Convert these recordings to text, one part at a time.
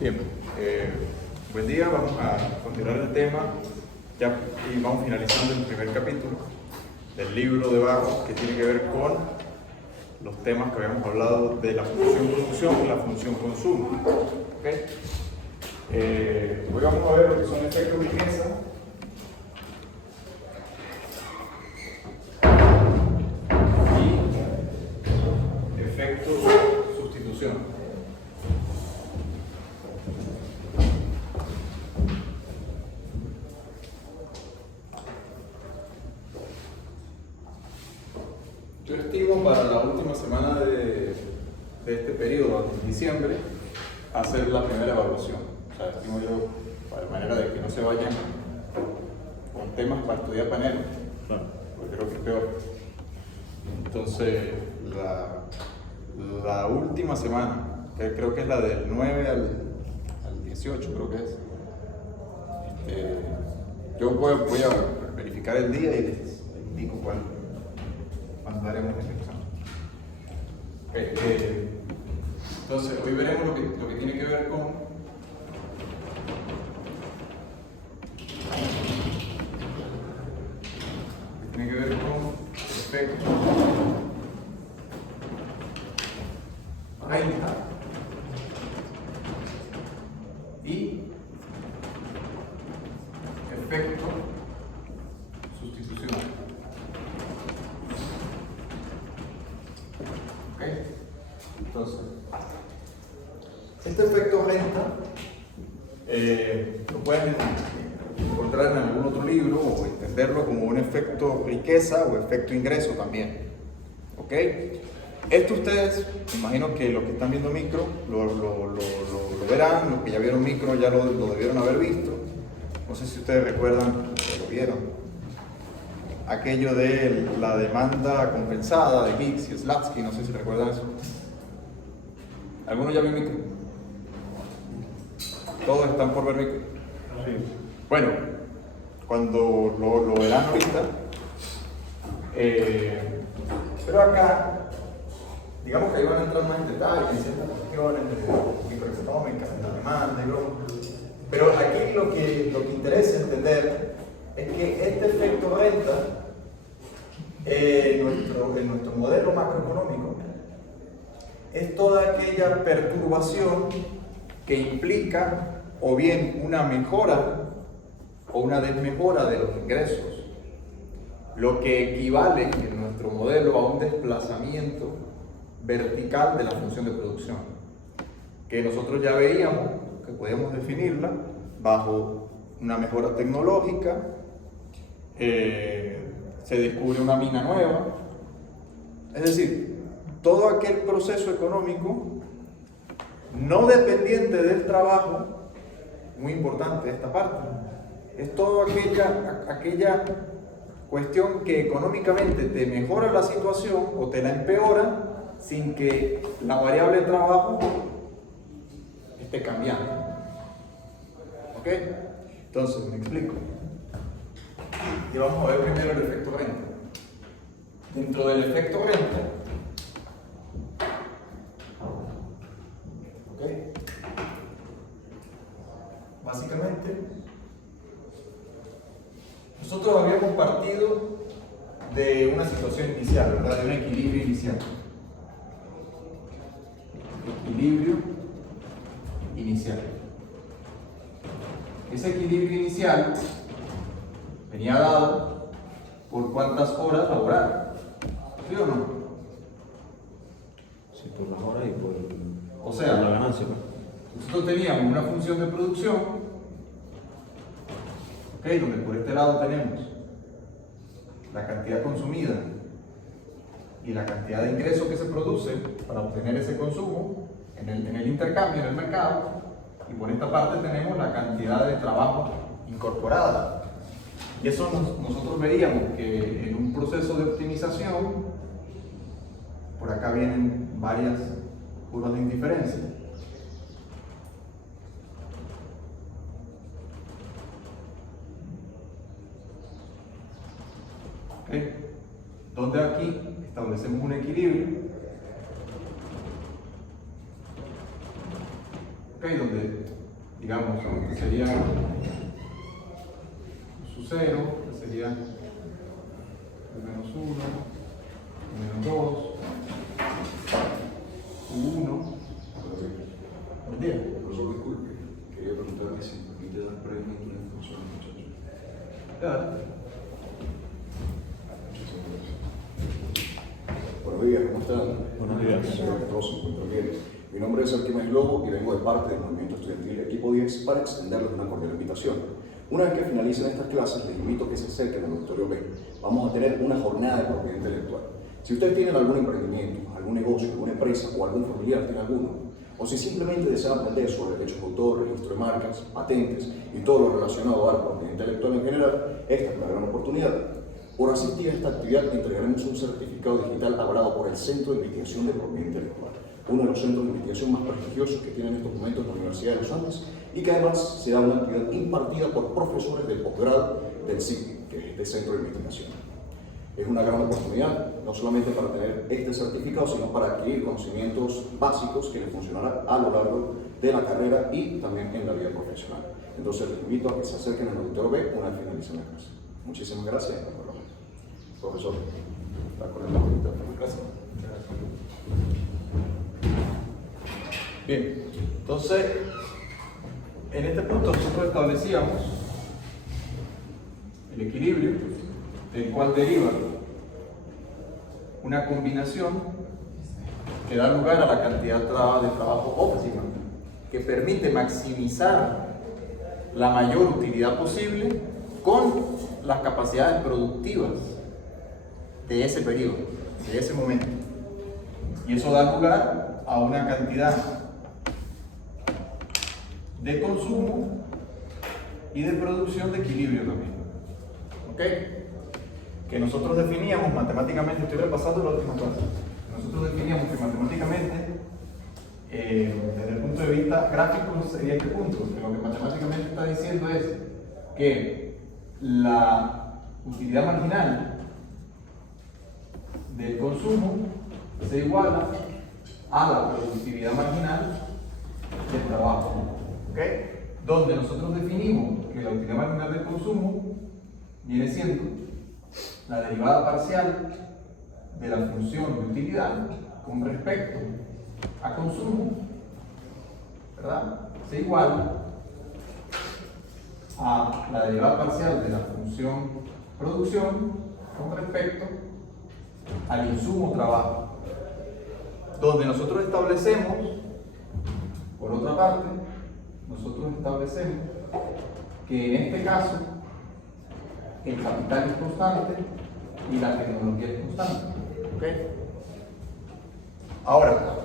Bien, buen día, vamos a continuar el tema y vamos finalizando el primer capítulo del libro de Barros que tiene que ver con los temas que habíamos hablado de la función producción y la función consumo. ¿Okay? Hoy vamos a ver lo que son efectos riqueza y efectos sustitución. Yo estimo para la última semana de este periodo, en diciembre, hacer la primera evaluación. O sea, estimo yo, para manera de que no se vayan con temas para estudiar panel, porque creo que es peor. Entonces, la última semana, que creo que es la del 9 al 18, creo que es, yo voy a verificar el día y les indico cuándo haremos este examen. Entonces, hoy veremos lo que tiene que ver con efectos renta y efecto sustitución. Entonces, este efecto renta lo pueden encontrar en algún otro libro o entenderlo como un efecto riqueza o efecto ingreso también. ¿Ok? Esto ustedes, me imagino que los que están viendo micro lo verán, los que ya vieron micro ya lo debieron haber visto. No sé si ustedes recuerdan que lo vieron. Aquello de la demanda compensada de Hicks y Slutsky, no sé si recuerdan eso. ¿Alguno ya vio micro? ¿Todos están por ver micro? Sí. Bueno, cuando lo verán ahorita, pero acá, digamos que ahí van a entrar más en detalle en ciertas cuestiones microeconómicas, en la demanda y broma. Pero aquí lo que interesa entender es que este efecto renta en nuestro modelo macroeconómico es toda aquella perturbación que implica o bien una mejora o una desmejora de los ingresos, lo que equivale en nuestro modelo a un desplazamiento vertical de la función de producción, que nosotros ya veíamos que podemos definirla bajo una mejora tecnológica, se descubre una mina nueva, es decir, todo aquel proceso económico no dependiente del trabajo, muy importante esta parte, es toda aquella cuestión que económicamente te mejora la situación o te la empeora sin que la variable de trabajo esté cambiando. ¿Ok? Entonces, me explico. Y vamos a ver primero el efecto renta. Dentro del efecto renta, ¿ok? Básicamente, nosotros habíamos partido de una situación inicial, ¿verdad? De un equilibrio inicial. Equilibrio inicial. Ese equilibrio inicial venía dado por cuántas horas laborar. ¿Sí o no? Sí, por las horas y por la ganancia. Nosotros teníamos una función de producción, donde por este lado tenemos la cantidad consumida y la cantidad de ingresos que se produce para obtener ese consumo en el intercambio, en el mercado, y por esta parte tenemos la cantidad de trabajo incorporada. Y eso nosotros veríamos que en un proceso de optimización, por acá vienen varias curvas de indiferencia. Donde aquí establecemos un equilibrio ¿ok? Donde, digamos, este sería su 0, este sería el menos 1, el menos 2, U1. Buen día. Profesor, disculpe, quería preguntarle si me permite dar brevemente una información, muchachos. Claro. Buenos días, ¿cómo están? Buenos días. Espero que todos se encuentren bien. Mi nombre es Arquímedes Lobo y vengo de parte del movimiento estudiantil Equipo 10 para extenderles una cordial invitación. Una vez que finalicen estas clases, les invito a que se acerquen al auditorio B. Vamos a tener una jornada de propiedad intelectual. Si ustedes tienen algún emprendimiento, algún negocio, alguna empresa o algún familiar tiene alguno, o si simplemente desean aprender sobre derechos de autor, registro de marcas, patentes y todo lo relacionado a la propiedad intelectual en general, esta es una gran oportunidad. Por asistir a esta actividad entregaremos un certificado digital avalado por el Centro de Investigación de Propiedad Intelectual, uno de los centros de investigación más prestigiosos que tiene en estos momentos la Universidad de los Andes y que además será una actividad impartida por profesores del posgrado del CIP, que es este centro de investigación. Es una gran oportunidad, no solamente para tener este certificado, sino para adquirir conocimientos básicos que les funcionarán a lo largo de la carrera y también en la vida profesional. Entonces les invito a que se acerquen al auditorio B una vez finalicen la clase. Muchísimas gracias. Profesor, está con el monitor. Gracias. Bien, entonces, en este punto nosotros establecíamos el equilibrio del cual deriva una combinación que da lugar a la cantidad de trabajo óptima, que permite maximizar la mayor utilidad posible con las capacidades productivas de ese periodo, de ese momento. Y eso da lugar a una cantidad de consumo y de producción de equilibrio también. ¿Ok? Que nosotros definíamos matemáticamente, estoy repasando la última clase, nosotros definíamos que matemáticamente, desde el punto de vista gráfico sería este punto, que lo que matemáticamente está diciendo es que la utilidad marginal del consumo se iguala a la productividad marginal del trabajo, ¿ok? Donde nosotros definimos que la utilidad marginal del consumo viene siendo la derivada parcial de la función de utilidad con respecto a consumo, ¿verdad? Se iguala a la derivada parcial de la función producción con respecto al insumo trabajo, donde nosotros establecemos, por otra parte, nosotros establecemos que en este caso el capital es constante y la tecnología es constante. ¿Okay? Ahora,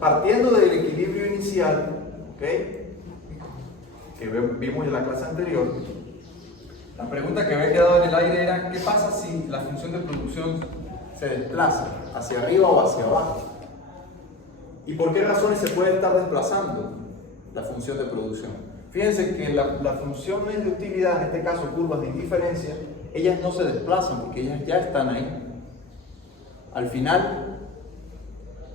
partiendo del equilibrio inicial, ¿okay?, que vimos en la clase anterior, la pregunta que había quedado en el aire era: ¿qué pasa si la función de producción se desplaza hacia arriba o hacia abajo? ¿Y por qué razones se puede estar desplazando la función de producción? Fíjense que las funciones de utilidad, en este caso curvas de indiferencia, ellas no se desplazan porque ellas ya están ahí. Al final,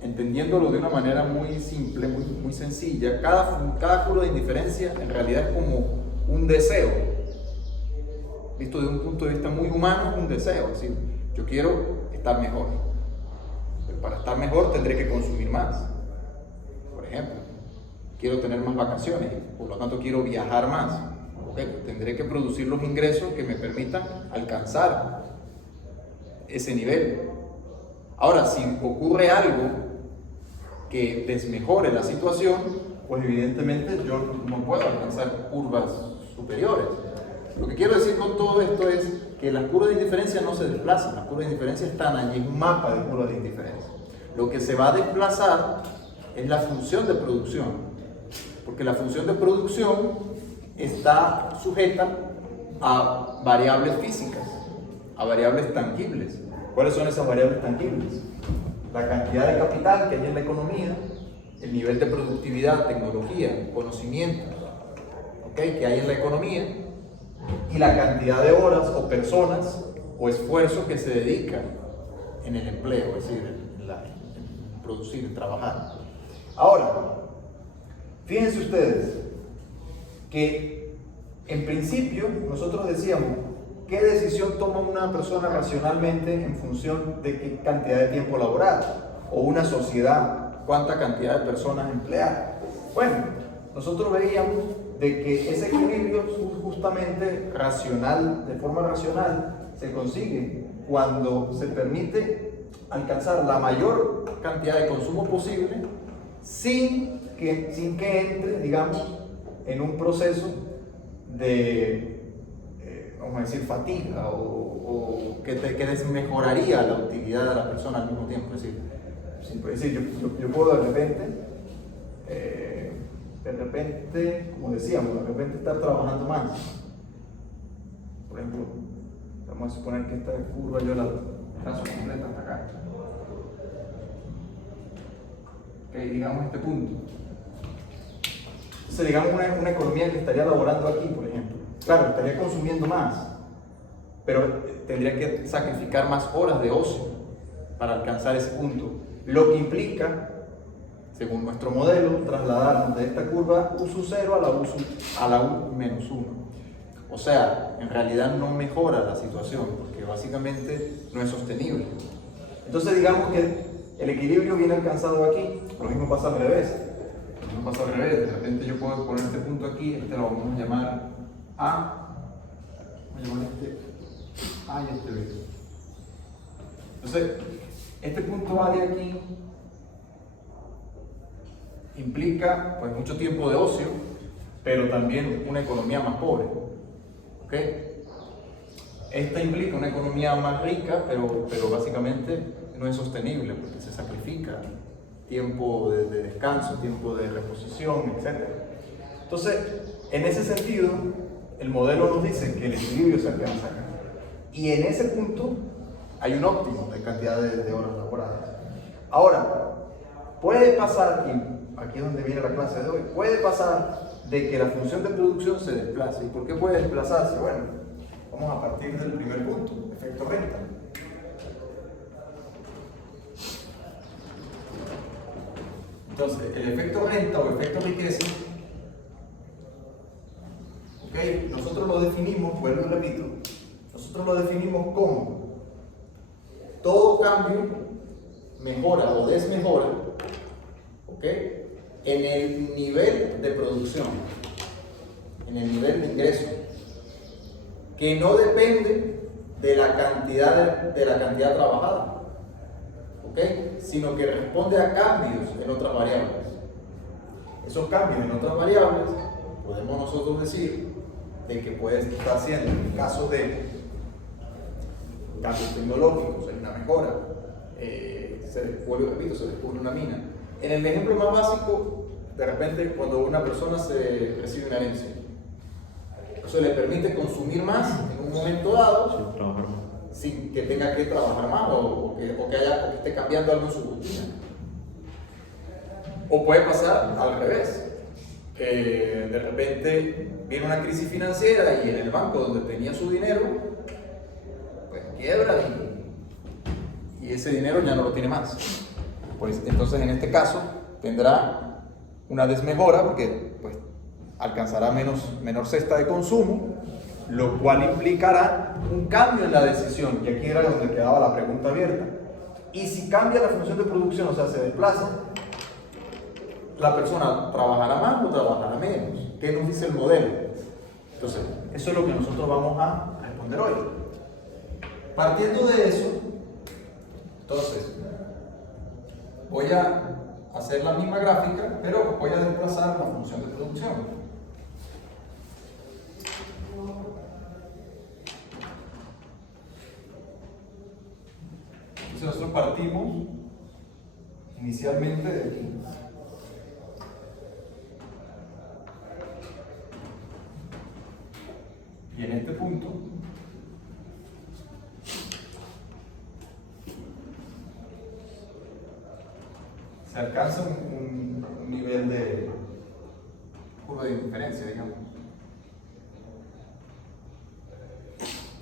entendiéndolo de una manera muy simple, muy sencilla, cada curva de indiferencia en realidad es como un deseo. Visto desde un punto de vista muy humano, es un deseo. Es decir, yo quiero estar mejor. Pero para estar mejor tendré que consumir más. Por ejemplo, quiero tener más vacaciones, por lo tanto quiero viajar más. Okay, pues tendré que producir los ingresos que me permitan alcanzar ese nivel. Ahora, si ocurre algo que desmejore la situación, pues evidentemente yo no puedo alcanzar curvas superiores. Lo que quiero decir con todo esto es que las curvas de indiferencia no se desplazan, las curvas de indiferencia están allí, es un mapa de curvas de indiferencia. Lo que se va a desplazar es la función de producción, porque la función de producción está sujeta a variables físicas, a variables tangibles. ¿Cuáles son esas variables tangibles? La cantidad de capital que hay en la economía, el nivel de productividad, tecnología, conocimientos, ¿okay?, que hay en la economía, y la cantidad de horas o personas o esfuerzo que se dedican en el empleo, es decir, en producir, en trabajar. Ahora, fíjense ustedes que en principio nosotros decíamos, ¿qué decisión toma una persona racionalmente en función de qué cantidad de tiempo laboral? O una sociedad, ¿cuánta cantidad de personas emplear? Bueno, nosotros veíamos de que ese equilibrio justamente racional, de forma racional, se consigue cuando se permite alcanzar la mayor cantidad de consumo posible sin que entre, digamos, en un proceso de, vamos a decir, fatiga o que desmejoraría la utilidad de la persona al mismo tiempo. Es decir, yo puedo de repente, como decíamos, de repente estar trabajando más. Por ejemplo, vamos a suponer que esta curva yo la trazo completa hasta acá. Digamos este punto. Entonces, digamos una economía que estaría laborando aquí, por ejemplo. Claro, estaría consumiendo más, pero tendría que sacrificar más horas de ocio para alcanzar ese punto. Lo que implica, según nuestro modelo, trasladarnos de esta curva U0 a la U-1. O sea, en realidad no mejora la situación, porque básicamente no es sostenible. Entonces, digamos que el equilibrio viene alcanzado aquí. Lo mismo pasa al revés. De repente yo puedo poner este punto aquí, este lo vamos a llamar A. Vamos a llamar este A y este B. Entonces, este punto A de aquí implica pues mucho tiempo de ocio, pero también una economía más pobre. ¿Ok? Esta implica una economía más rica, pero básicamente no es sostenible porque se sacrifica tiempo de descanso, tiempo de reposición, etc. Entonces, en ese sentido, el modelo nos dice que el equilibrio se alcanza acá. Y en ese punto hay un óptimo de cantidad de horas laboradas. Ahora, puede pasar, y aquí es donde viene la clase de hoy, puede pasar de que la función de producción se desplace. ¿Y por qué puede desplazarse? Bueno, vamos a partir del primer punto, efecto renta. Entonces, el efecto renta o efecto riqueza, ¿ok? Nosotros lo definimos, vuelvo y repito, nosotros lo definimos como todo cambio mejora o desmejora, ¿ok?, en el nivel de producción, en el nivel de ingreso, que no depende de la cantidad trabajada, ¿ok?, sino que responde a cambios en otras variables. Esos cambios en otras variables podemos nosotros decir de que puede estar haciendo en casos de cambios tecnológicos, hay una mejora, se descubre una mina. En el ejemplo más básico, de repente cuando una persona se recibe una herencia, eso le permite consumir más en un momento dado sin que tenga que trabajar más o que esté cambiando algo en su rutina. O puede pasar al revés, que de repente viene una crisis financiera y en el banco donde tenía su dinero, pues quiebra y ese dinero ya no lo tiene más. Pues entonces en este caso tendrá una desmejora porque pues alcanzará menor cesta de consumo, lo cual implicará un cambio en la decisión, y aquí era donde quedaba la pregunta abierta. Y si cambia la función de producción, o sea, se desplaza, la persona trabajará más o trabajará menos. ¿Qué nos dice el modelo? Entonces, eso es lo que nosotros vamos a responder hoy. Partiendo de eso, entonces, voy a hacer la misma gráfica, pero voy a desplazar la función de producción. Entonces nosotros partimos inicialmente de aquí. Y en este punto se alcanza un nivel de curva de indiferencia, digamos,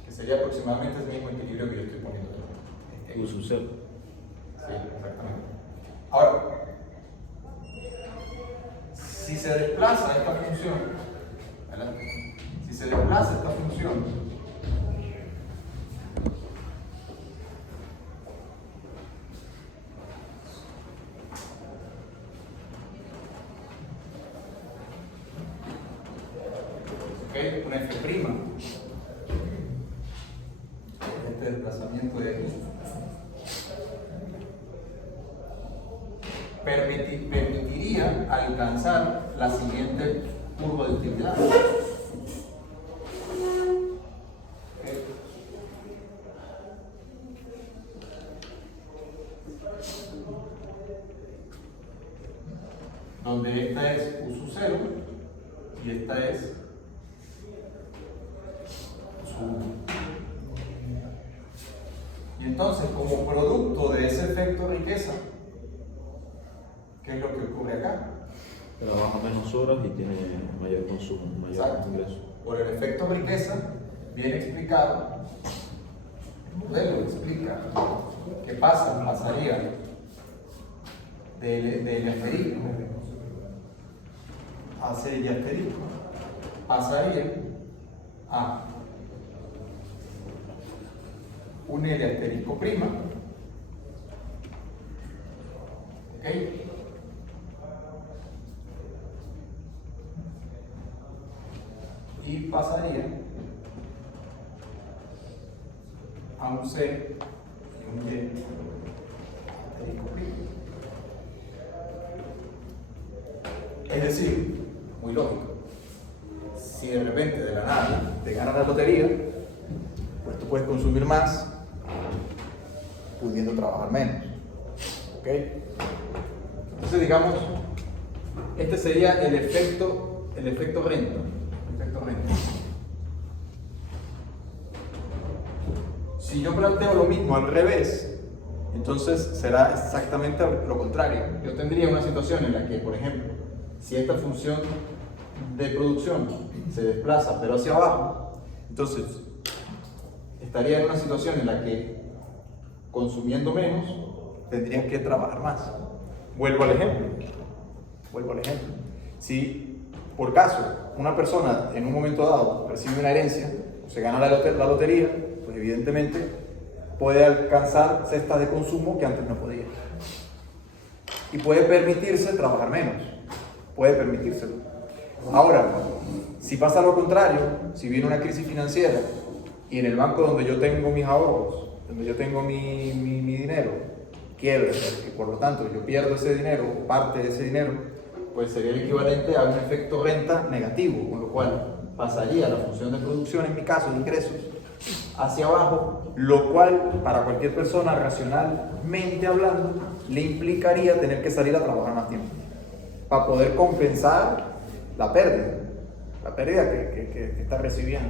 que sería aproximadamente el mismo equilibrio que yo estoy poniendo aquí. U0. Sí, exactamente. Ahora, se desplaza esta función, ¿verdad? Si se desplaza esta función, ¿ok? Una F', este desplazamiento de aquí, permitiría alcanzar la siguiente curva de utilidad. Donde esta es U sub 0 y esta es su 1. Y entonces, como producto de ese efecto riqueza, ¿qué es lo que ocurre acá? Trabaja menos horas y tiene mayor consumo, mayor ingreso. Por el efecto riqueza, viene explicado, el modelo explica qué pasa, pasaría del asterisco a C y asterisco, pasaría a un L asterisco prima, ¿ok? Y pasaría a un C y un Y asterisco prima. Es decir, muy lógico, si de repente de la nada te ganas la lotería, pues tú puedes consumir más pudiendo trabajar menos. ¿Ok? Entonces, digamos, este sería el efecto renta. El efecto renta. Si yo planteo lo mismo al revés, entonces será exactamente lo contrario. Yo tendría una situación en la que, por ejemplo, si esta función de producción se desplaza pero hacia abajo, entonces estaría en una situación en la que consumiendo menos tendrías que trabajar más. Vuelvo al ejemplo. Si por caso una persona en un momento dado recibe una herencia o se gana la lotería, pues evidentemente puede alcanzar cestas de consumo que antes no podía. Y puede permitirse trabajar menos. Puede permitírselo. Ahora, si pasa lo contrario, si viene una crisis financiera y en el banco donde yo tengo mis ahorros, donde yo tengo mi dinero, quiebra, y por lo tanto yo pierdo ese dinero, parte de ese dinero, pues sería el equivalente a un efecto renta negativo, con lo cual pasaría la función de producción, en mi caso de ingresos, hacia abajo, lo cual para cualquier persona racionalmente hablando le implicaría tener que salir a trabajar más tiempo para poder compensar la pérdida que está recibiendo.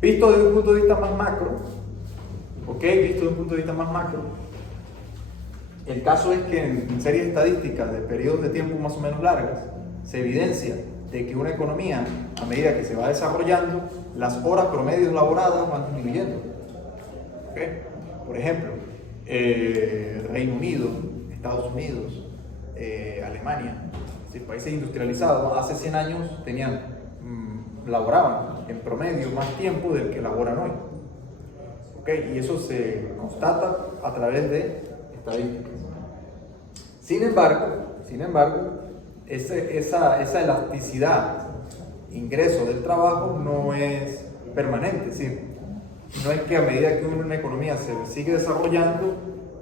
Visto desde un punto de vista más macro, el caso es que en series estadísticas de periodos de tiempo más o menos largas, se evidencia de que una economía, a medida que se va desarrollando, las horas promedios laboradas van disminuyendo. ¿Okay? Por ejemplo, Reino Unido, Estados Unidos, Alemania, es decir, países industrializados, hace 100 años laboraban en promedio más tiempo del que laboran hoy. ¿Okay? Y eso se constata a través de estadísticas. Sin embargo, esa elasticidad, ingreso del trabajo, no es permanente. Es decir, no es que a medida que una economía se sigue desarrollando,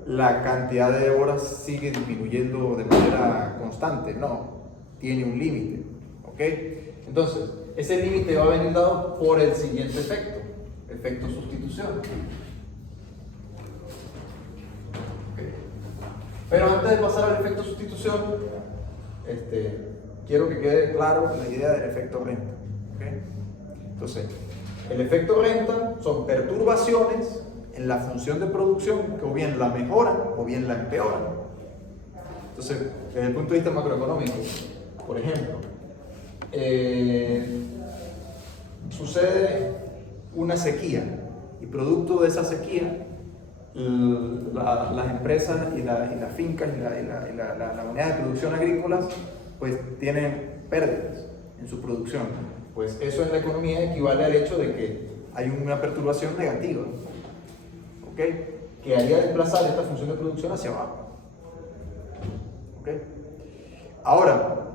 la cantidad de horas sigue disminuyendo de manera constante. No, tiene un límite. ¿Okay? Entonces, ese límite va a venir dado por el siguiente efecto sustitución. ¿Okay? Pero antes de pasar al efecto sustitución, quiero que quede claro la idea del efecto renta. ¿Okay? Entonces, el efecto renta son perturbaciones en la función de producción que o bien la mejoran o bien la empeoran. Entonces, desde el punto de vista macroeconómico, por ejemplo, sucede una sequía y producto de esa sequía las empresas y las fincas y las unidades de producción agrícolas pues tienen pérdidas en su producción. Pues eso en la economía equivale al hecho de que hay una perturbación negativa, ¿ok? Que haría desplazar esta función de producción hacia abajo. ¿Ok? Ahora,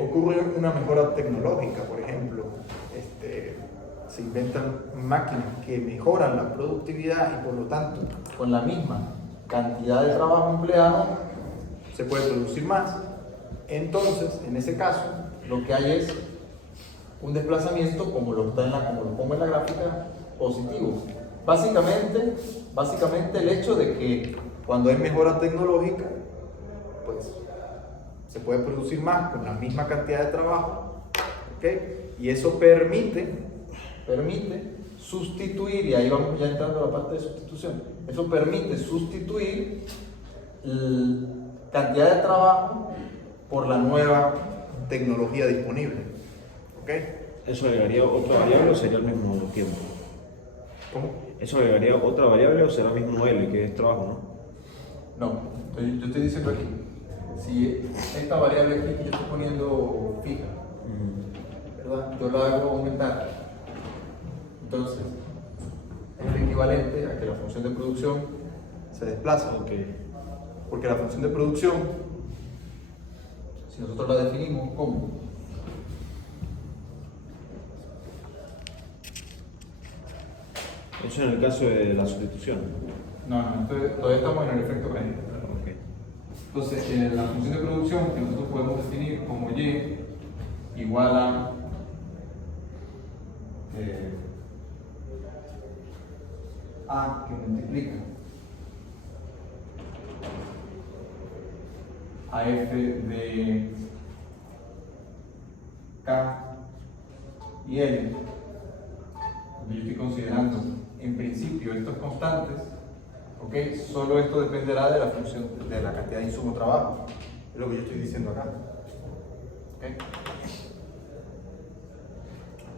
ocurre una mejora tecnológica, por ejemplo, se inventan máquinas que mejoran la productividad y por lo tanto, con la misma cantidad de trabajo empleado, se puede producir más. Entonces, en ese caso, lo que hay es un desplazamiento, como lo pongo en la gráfica, positivo. Básicamente el hecho de que cuando hay mejora tecnológica, pues se puede producir más con la misma cantidad de trabajo, ¿ok? Y eso permite sustituir, y ahí vamos ya entrando a la parte de sustitución, eso permite sustituir la cantidad de trabajo por la nueva tecnología disponible, ¿ok? ¿Eso agregaría otra variable o sería el mismo tiempo? ¿Cómo? ¿Eso agregaría otra variable o será el mismo L, que es trabajo, no? No, yo estoy diciendo aquí, si esta variable aquí que yo estoy poniendo fija, ¿verdad? Yo la hago aumentar. Entonces, es el equivalente a que la función de producción se desplaza. Okay. Porque la función de producción, si nosotros la definimos como Eso en el caso de la sustitución. no, entonces todavía estamos en el efecto Renner. Okay. Entonces, la función de producción que nosotros podemos definir como Y igual a que multiplica a f de K y L, yo estoy considerando en principio estos constantes, ¿ok? Solo esto dependerá de la función de la cantidad de insumo trabajo, es lo que yo estoy diciendo acá, ¿ok?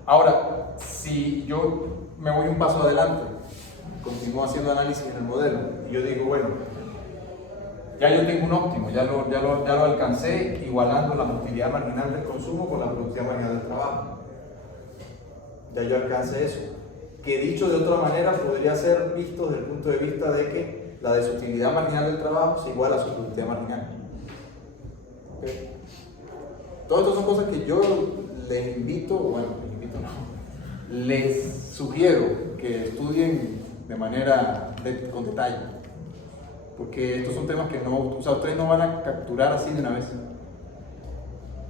Ahora, si yo me voy un paso adelante, continúo haciendo análisis en el modelo y yo digo, bueno, ya yo tengo un óptimo, ya lo alcancé igualando la utilidad marginal del consumo con la productividad marginal del trabajo. Ya yo alcancé eso. Que dicho de otra manera podría ser visto desde el punto de vista de que la desutilidad marginal del trabajo se iguala a su productividad marginal. ¿Okay? Todo esto son cosas que yo les invito, les sugiero que estudien de manera con detalle, porque estos son temas que ustedes no van a capturar así de una vez.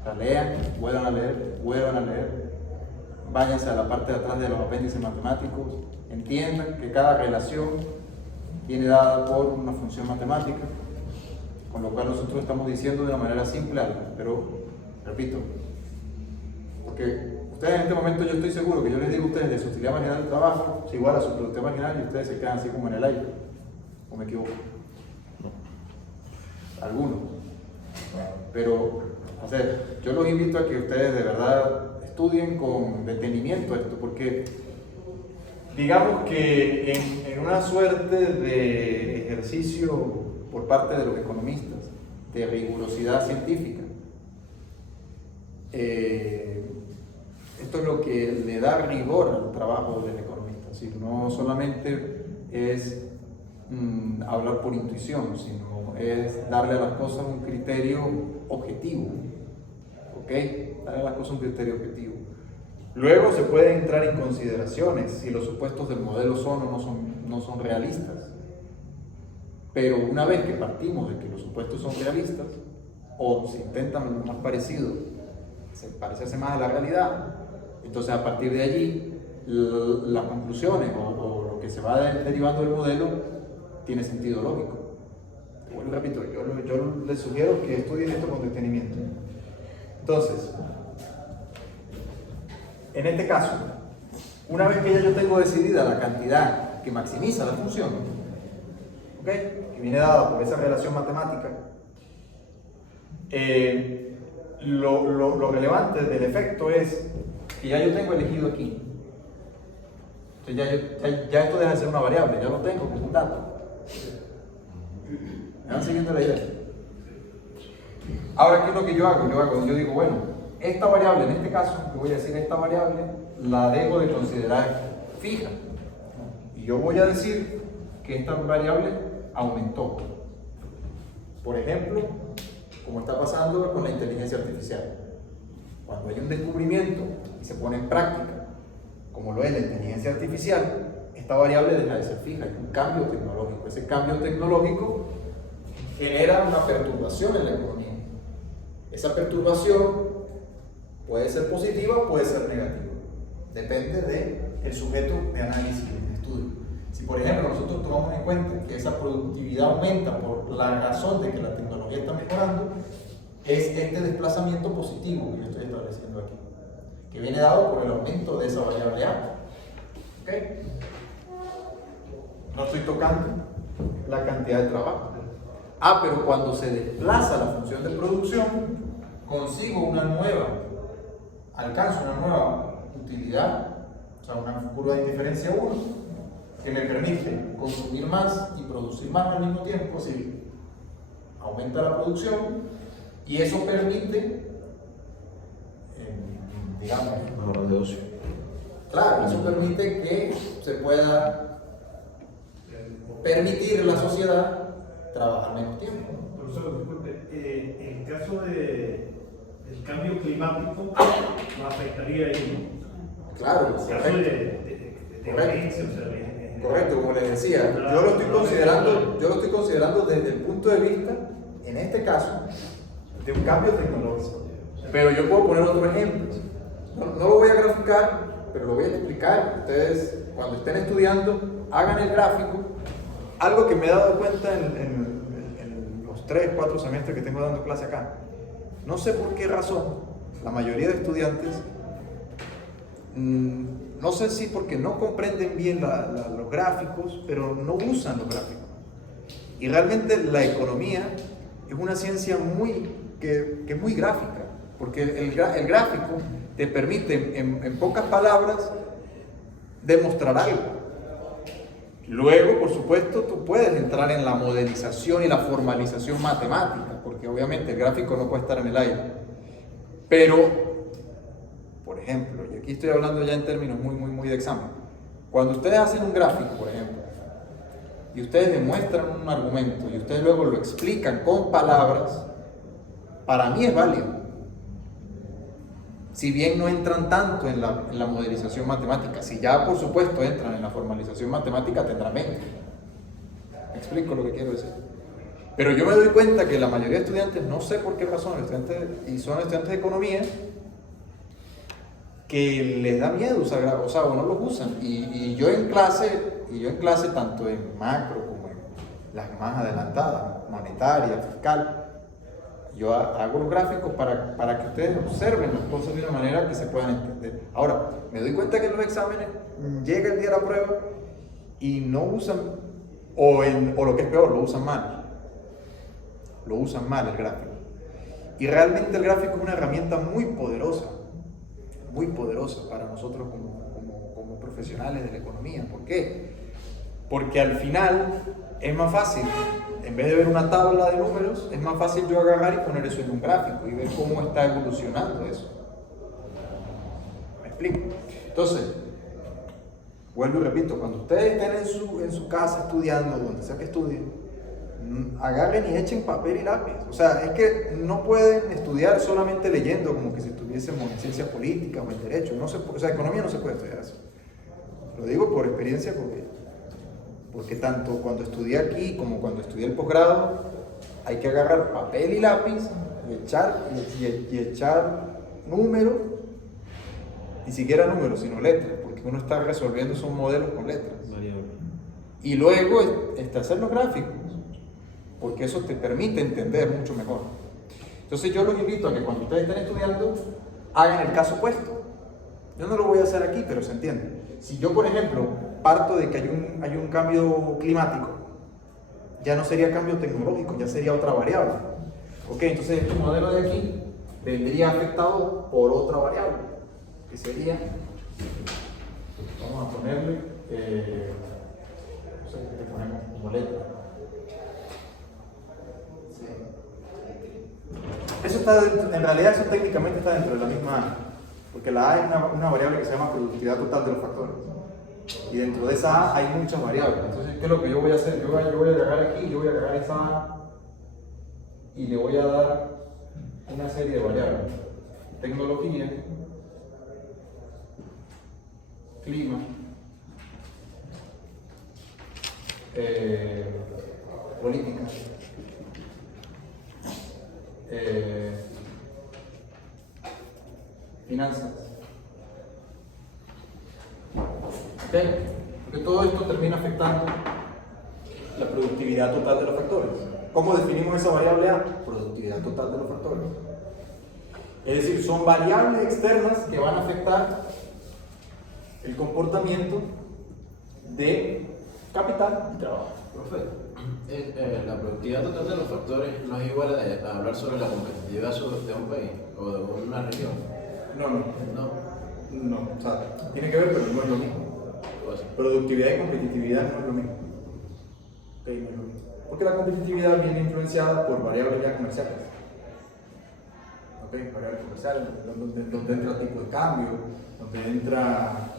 La lean, vuelvan a leer, váyanse a la parte de atrás de los apéndices matemáticos, entiendan que cada relación viene dada por una función matemática, con lo cual nosotros estamos diciendo de una manera simple algo, pero repito, porque ustedes en este momento yo estoy seguro que yo les digo a ustedes de su utilidad marginal del trabajo es igual a su productividad marginal y ustedes se quedan así como en el aire, ¿o me equivoco? Algunos. Pero, o sea, yo los invito a que ustedes de verdad estudien con detenimiento esto, porque digamos que en una suerte de ejercicio por parte de los economistas de rigurosidad científica, esto es lo que le da rigor al trabajo del economista, es decir, no solamente es hablar por intuición, sino es darle a las cosas un criterio objetivo, ¿ok? Darle a las cosas un criterio objetivo. Luego se puede entrar en consideraciones si los supuestos del modelo son o no son realistas, pero una vez que partimos de que los supuestos son realistas, o se intentan lo más parecido, parecerse más a la realidad, entonces a partir de allí las conclusiones o lo que se va derivando del modelo tiene sentido lógico. Bueno, repito, yo les sugiero que estudien esto con detenimiento. Entonces, en este caso, una vez que ya yo tengo decidida la cantidad que maximiza la función, ¿ok?, que viene dada por esa relación matemática, lo relevante del efecto es que ya yo tengo elegido aquí. Entonces ya esto deja de ser una variable, ya lo tengo, que es un dato. ¿Me van siguiendo la idea? Ahora, ¿qué es lo que yo hago? Yo digo, bueno, esta variable, en este caso, yo voy a decir esta variable, la dejo de considerar fija. Y yo voy a decir que esta variable aumentó. Por ejemplo, como está pasando con la inteligencia artificial. Cuando hay un descubrimiento y se pone en práctica, como lo es la inteligencia artificial, esta variable deja de ser fija, hay un cambio tecnológico. Ese cambio tecnológico genera una perturbación en la economía. Esa perturbación puede ser positiva o puede ser negativa. Depende del sujeto de análisis, de estudio. Si por ejemplo nosotros tomamos en cuenta que esa productividad aumenta por la razón de que la tecnología está mejorando, es este desplazamiento positivo que yo estoy estableciendo aquí, que viene dado por el aumento de esa variable A. ¿Okay? No estoy tocando la cantidad de trabajo. Pero cuando se desplaza la función de producción, consigo alcanzo una nueva utilidad, o sea, una curva de indiferencia 1, que me permite consumir más y producir más al mismo tiempo, si aumenta la producción, y eso permite, digamos, Ahorro de ocio. claro, eso permite que se pueda permitir a la sociedad trabajar menos tiempo. Profesor, disculpe, en caso del cambio climático, ¿no afectaría ahí? Claro, En caso correcto. de emergencia, o sea, Correcto, como les decía, yo lo estoy considerando desde el punto de vista, en este caso, de un cambio tecnológico. Pero yo puedo poner otro ejemplo. No lo voy a graficar, pero lo voy a explicar. Ustedes, cuando estén estudiando, hagan el gráfico. Algo que me he dado cuenta en los 3, 4 semestres que tengo dando clase acá. No sé por qué razón, la mayoría de estudiantes, no sé si porque no comprenden bien los gráficos, pero no usan los gráficos. Y realmente la economía es una ciencia que es muy gráfica, porque el gráfico te permite en pocas palabras demostrar algo. Luego, por supuesto, tú puedes entrar en la modelización y la formalización matemática, porque obviamente el gráfico no puede estar en el aire. Pero, por ejemplo, y aquí estoy hablando ya en términos muy de examen, cuando ustedes hacen un gráfico, por ejemplo, y ustedes demuestran un argumento y ustedes luego lo explican con palabras, para mí es válido. Si bien no entran tanto en la modelización matemática, si ya por supuesto entran en la formalización matemática, tendrán 20. ¿Me explico lo que quiero decir? Pero yo me doy cuenta que la mayoría de estudiantes, no sé por qué razón, son estudiantes de economía, que les da miedo usar gráficos, o no los usan. Y yo en clase, tanto en macro como en las más adelantadas, monetaria, fiscal, yo hago los gráficos para que ustedes observen las cosas de una manera que se puedan entender. Ahora, me doy cuenta que en los exámenes llega el día de la prueba y no usan, o lo que es peor, lo usan mal. Lo usan mal el gráfico. Y realmente el gráfico es una herramienta muy poderosa para nosotros como profesionales de la economía. ¿Por qué? Porque al final es más fácil, en vez de ver una tabla de números, es más fácil yo agarrar y poner eso en un gráfico y ver cómo está evolucionando eso. ¿Me explico? Entonces, vuelvo y repito, cuando ustedes estén en su casa estudiando, donde sea que estudien, agarren y echen papel y lápiz. O sea, es que no pueden estudiar solamente leyendo como que si estuviésemos en ciencias políticas o en derecho. O sea, economía no se puede estudiar así. Lo digo por experiencia porque tanto cuando estudié aquí como cuando estudié el posgrado, hay que agarrar papel y lápiz y echar números, ni siquiera números, sino letras, porque uno está resolviendo esos modelos con letras. Y luego hacer los gráficos, porque eso te permite entender mucho mejor. Entonces yo los invito a que cuando ustedes estén estudiando, hagan el caso opuesto. Yo no lo voy a hacer aquí, pero se entiende. Si yo, por ejemplo, parto de que hay un cambio climático, ya no sería cambio tecnológico, ya sería otra variable. Ok, entonces este modelo de aquí vendría afectado por otra variable, que sería, vamos a ponerle, no sé qué le ponemos como letra. Sí. Eso está en realidad eso técnicamente está dentro de la misma A, porque la A es una variable que se llama productividad total de los factores. Y dentro de esa A hay muchas variables. Entonces, ¿qué es lo que yo voy a hacer? Yo voy a agarrar aquí, yo voy a agarrar esa A y le voy a dar una serie de variables. Tecnología, clima, política, finanzas. ¿Ok? Porque todo esto termina afectando la productividad total de los factores. ¿Cómo definimos esa variable A? Productividad total de los factores. Es decir, son variables externas que van a afectar el comportamiento de capital y trabajo. Profe, la productividad total de los factores no es igual a hablar sobre la competitividad de un país o de una región. No, o sea, tiene que ver, pero no es lo mismo. Productividad y competitividad no es lo mismo. Ok, no es lo mismo. Porque la competitividad viene influenciada por variables ya comerciales. Ok, variables comerciales, donde entra tipo de cambio, donde entra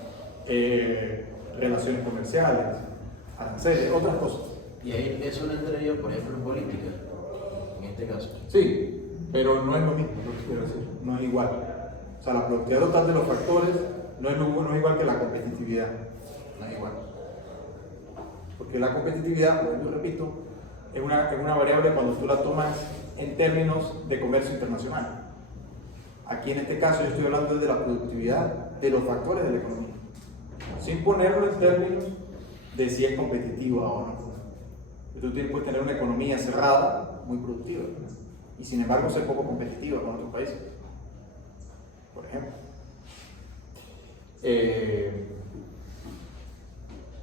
relaciones comerciales, aranceles, otras cosas. Y ahí eso no entraría, por ejemplo, en política, en este caso. Sí, pero no es lo mismo, lo que quiero decir, no es igual. O sea, la productividad total de los factores no es igual que la competitividad, no es igual. Porque la competitividad, como yo repito, es una variable cuando tú la tomas en términos de comercio internacional. Aquí en este caso yo estoy hablando de la productividad de los factores de la economía, sin ponerlo en términos de si es competitiva o no. Tú puedes tener una economía cerrada, muy productiva, y sin embargo ser poco competitiva con otros países, por ejemplo.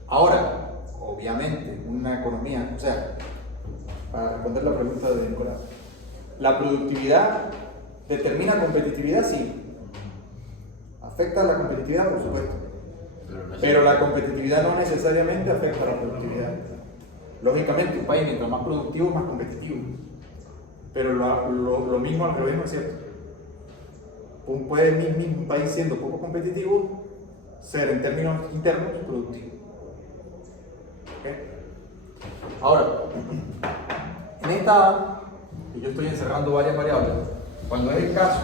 Ahora, obviamente, una economía, o sea, para responder la pregunta de Nicolás, ¿la productividad determina competitividad? Sí. ¿Afecta a la competitividad? Por supuesto. Pero la competitividad no necesariamente afecta a la productividad. Lógicamente, un país mientras más productivo, más competitivo. Pero lo mismo al revés no es cierto. Puede un país siendo poco competitivo ser en términos internos productivo. ¿Okay? Ahora, en esta A, y yo estoy encerrando varias variables, cuando es el caso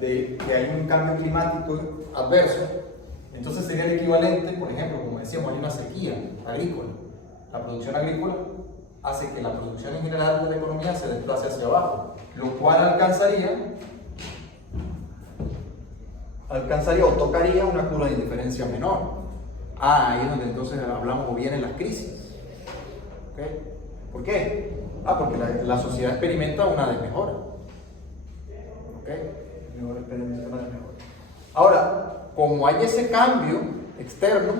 de que hay un cambio climático adverso, entonces sería el equivalente, por ejemplo, como decíamos, hay una sequía agrícola. La producción agrícola hace que la producción en general de la economía se desplace hacia abajo, lo cual alcanzaría o tocaría una curva de indiferencia menor. Ahí es donde entonces hablamos o vienen las crisis. ¿Okay? ¿Por qué? Porque la sociedad experimenta una desmejora. ¿Okay? Experimenta una desmejora. Ahora, como hay ese cambio externo,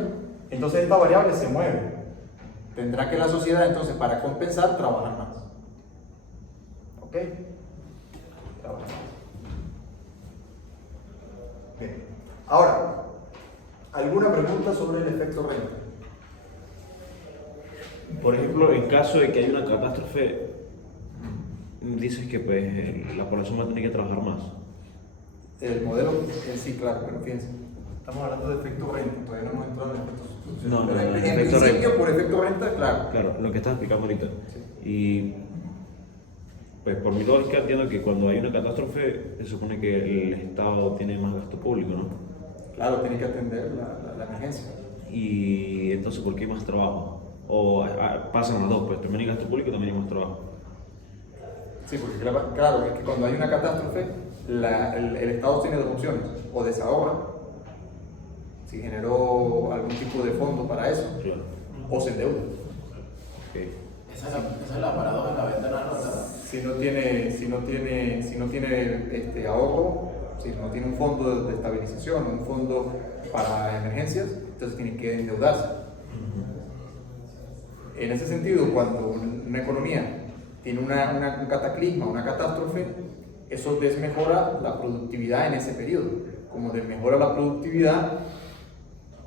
entonces esta variable se mueve. Tendrá que la sociedad entonces para compensar trabajar más. ¿Ok? Trabajar más. Bien. Ahora, ¿alguna pregunta sobre el efecto renta? Por ejemplo, en caso de que haya una catástrofe, dices que pues la población va a tener que trabajar más. El modelo sí, claro, pero fíjense, estamos hablando de efecto renta, todavía no hemos entrado en el efecto sustitución. No, en efecto principio, renta. por efecto renta, claro. Claro, lo que estás explicando ahorita. Sí. Y pues por mi lógica entiendo que cuando hay una catástrofe se supone que el Estado tiene más gasto público, ¿no? Claro, tiene que atender la emergencia. Y entonces, ¿por qué hay más trabajo? O pasan las dos, pues también hay gasto público y también hay más trabajo. Sí, porque claro, es que cuando hay una catástrofe, el Estado tiene dos opciones: o desahoga, si generó algún tipo de fondo para eso, Claro. o se endeuda. Okay. Esa es la paradoja de la ventana rota. Si no tiene ahorro, si no tiene un fondo de estabilización, un fondo para emergencias, entonces tiene que endeudarse. En ese sentido, cuando una economía tiene un cataclisma, una catástrofe, eso desmejora la productividad en ese periodo. Como desmejora la productividad,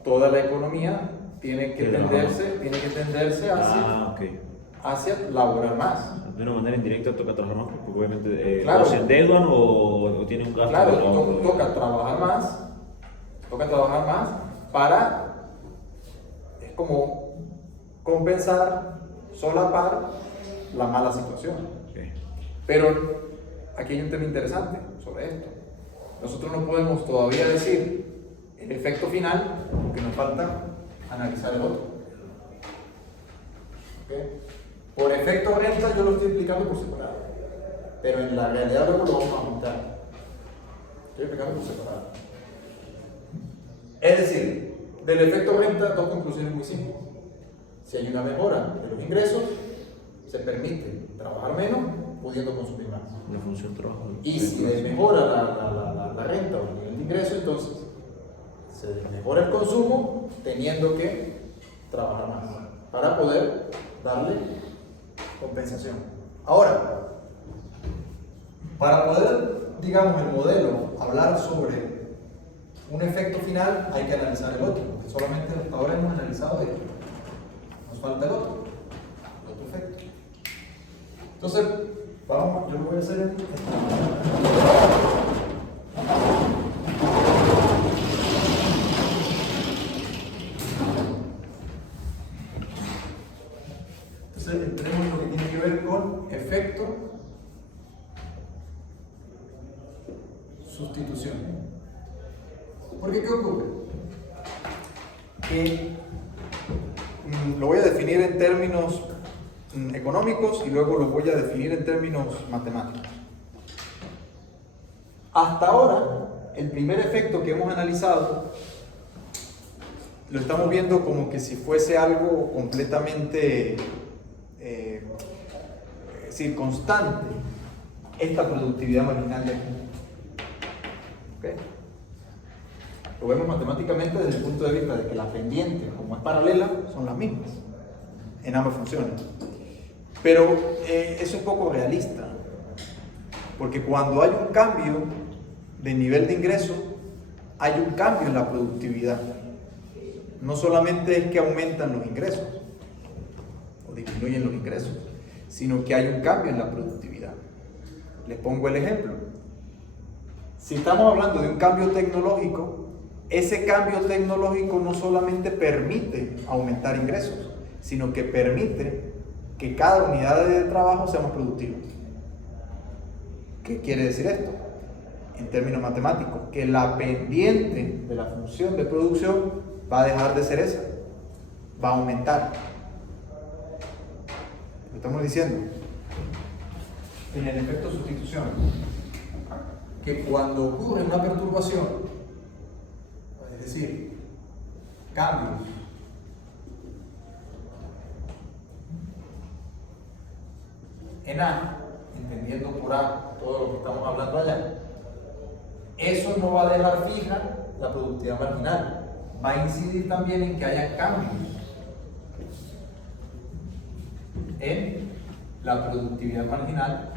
toda la economía tiene que tenderse hacia laborar más. de una manera indirecta toca trabajar más, porque obviamente Claro. o se endeudan o tienen un gasto. Claro, de trabajo. toca trabajar más para, es como compensar, solapar la mala situación. Ok. Pero aquí hay un tema interesante sobre esto. Nosotros no podemos todavía decir el efecto final porque nos falta analizar el otro. ¿Ok? Por efecto renta yo lo estoy explicando por separado, pero en la realidad luego lo vamos a juntar. Estoy explicando por separado. Es decir, del efecto renta, dos conclusiones muy simples. Si hay una mejora de los ingresos, se permite trabajar menos, pudiendo consumir más. Una función trabajo. Y si desmejora la renta o el nivel de ingreso, entonces se desmejora el consumo, teniendo que trabajar más para poder darle compensación. Ahora, para poder, digamos, el modelo hablar sobre un efecto final, hay que analizar el otro, porque solamente hasta ahora hemos analizado esto. Nos falta el otro efecto. Entonces, vamos, yo lo voy a hacer en esta manera. Entonces, tenemos lo que tiene que ver con efecto sustitución. Porque, ¿qué ocurre? Que lo voy a definir en términos económicos y luego lo voy a definir en términos matemáticos. Hasta ahora, el primer efecto que hemos analizado lo estamos viendo como que si fuese algo completamente es decir, constante, esta productividad marginal de aquí. ¿Okay? Lo vemos matemáticamente desde el punto de vista de que la pendiente, como es paralela, son las mismas en ambas funciones. Pero es un poco realista, porque cuando hay un cambio de nivel de ingreso, hay un cambio en la productividad. No solamente es que aumentan los ingresos o disminuyen los ingresos, sino que hay un cambio en la productividad. Les pongo el ejemplo. Si estamos hablando de un cambio tecnológico, ese cambio tecnológico no solamente permite aumentar ingresos, sino que permite que cada unidad de trabajo sea más productiva. ¿Qué quiere decir esto? En términos matemáticos, que la pendiente de la función de producción va a dejar de ser esa, va a aumentar. Lo estamos diciendo en el efecto sustitución, que cuando ocurre una perturbación, es decir, cambios en A, entendiendo por A todo lo que estamos hablando allá, eso no va a dejar fija la productividad marginal, va a incidir también en que haya cambios en la productividad marginal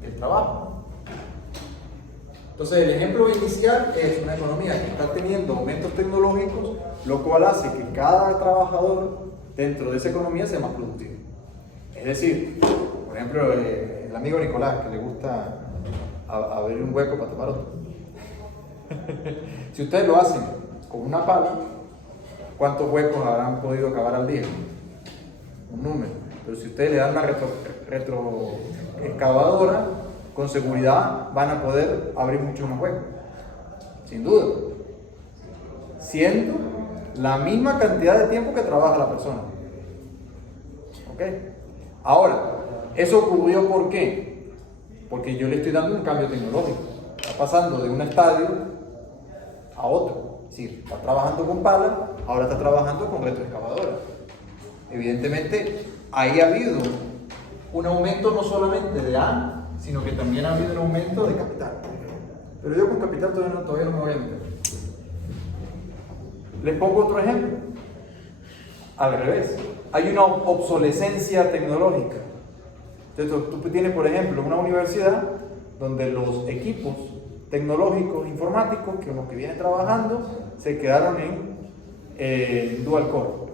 del trabajo. Entonces, el ejemplo inicial es una economía que está teniendo aumentos tecnológicos, lo cual hace que cada trabajador dentro de esa economía sea más productivo. Es decir, por ejemplo, el amigo Nicolás, que le gusta abrir un hueco para tapar otro. Si ustedes lo hacen con una pala, ¿cuántos huecos habrán podido acabar al día? Un número. Pero si ustedes le dan una retroexcavadora, con seguridad van a poder abrir muchos más huecos. Sin duda. Siendo la misma cantidad de tiempo que trabaja la persona. ¿Ok? Ahora, ¿eso ocurrió por qué? Porque yo le estoy dando un cambio tecnológico. Está pasando de un estadio a otro. Es decir, está trabajando con pala, ahora está trabajando con retroexcavadora. Evidentemente, ahí ha habido un aumento no solamente de A, sino que también ha habido un aumento de capital. Pero yo con capital todavía no me voy a meter. Les pongo otro ejemplo. Al revés, hay una obsolescencia tecnológica. Entonces, tú tienes, por ejemplo, una universidad donde los equipos tecnológicos informáticos, que los que vienen trabajando, se quedaron en dual core.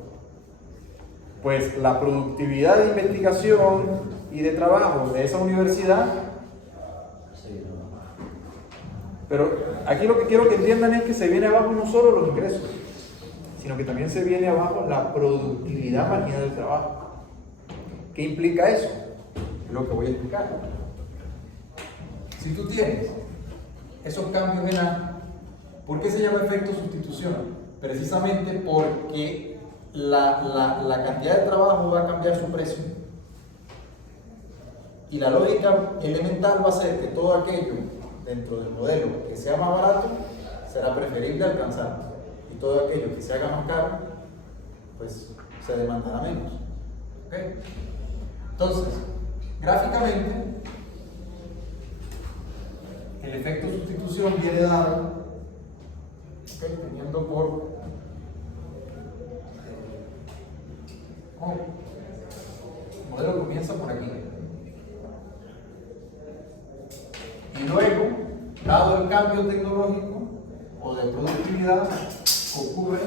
Pues la productividad de investigación, y de trabajo de esa universidad. Pero aquí lo que quiero que entiendan es que se viene abajo no solo los ingresos, sino que también se viene abajo la productividad marginal del trabajo. ¿Qué implica eso? Es lo que voy a explicar. Si tú tienes esos cambios en A, ¿por qué se llama efecto sustitución? Precisamente porque la cantidad de trabajo va a cambiar su precio. Y la lógica elemental va a ser que todo aquello dentro del modelo que sea más barato será preferible alcanzar. Y todo aquello que se haga más caro, pues se demandará menos. ¿Ok? Entonces, gráficamente, el efecto sustitución viene dado, ¿okay?, teniendo por el modelo comienza por aquí. Y luego, dado el cambio tecnológico o de productividad, ocurre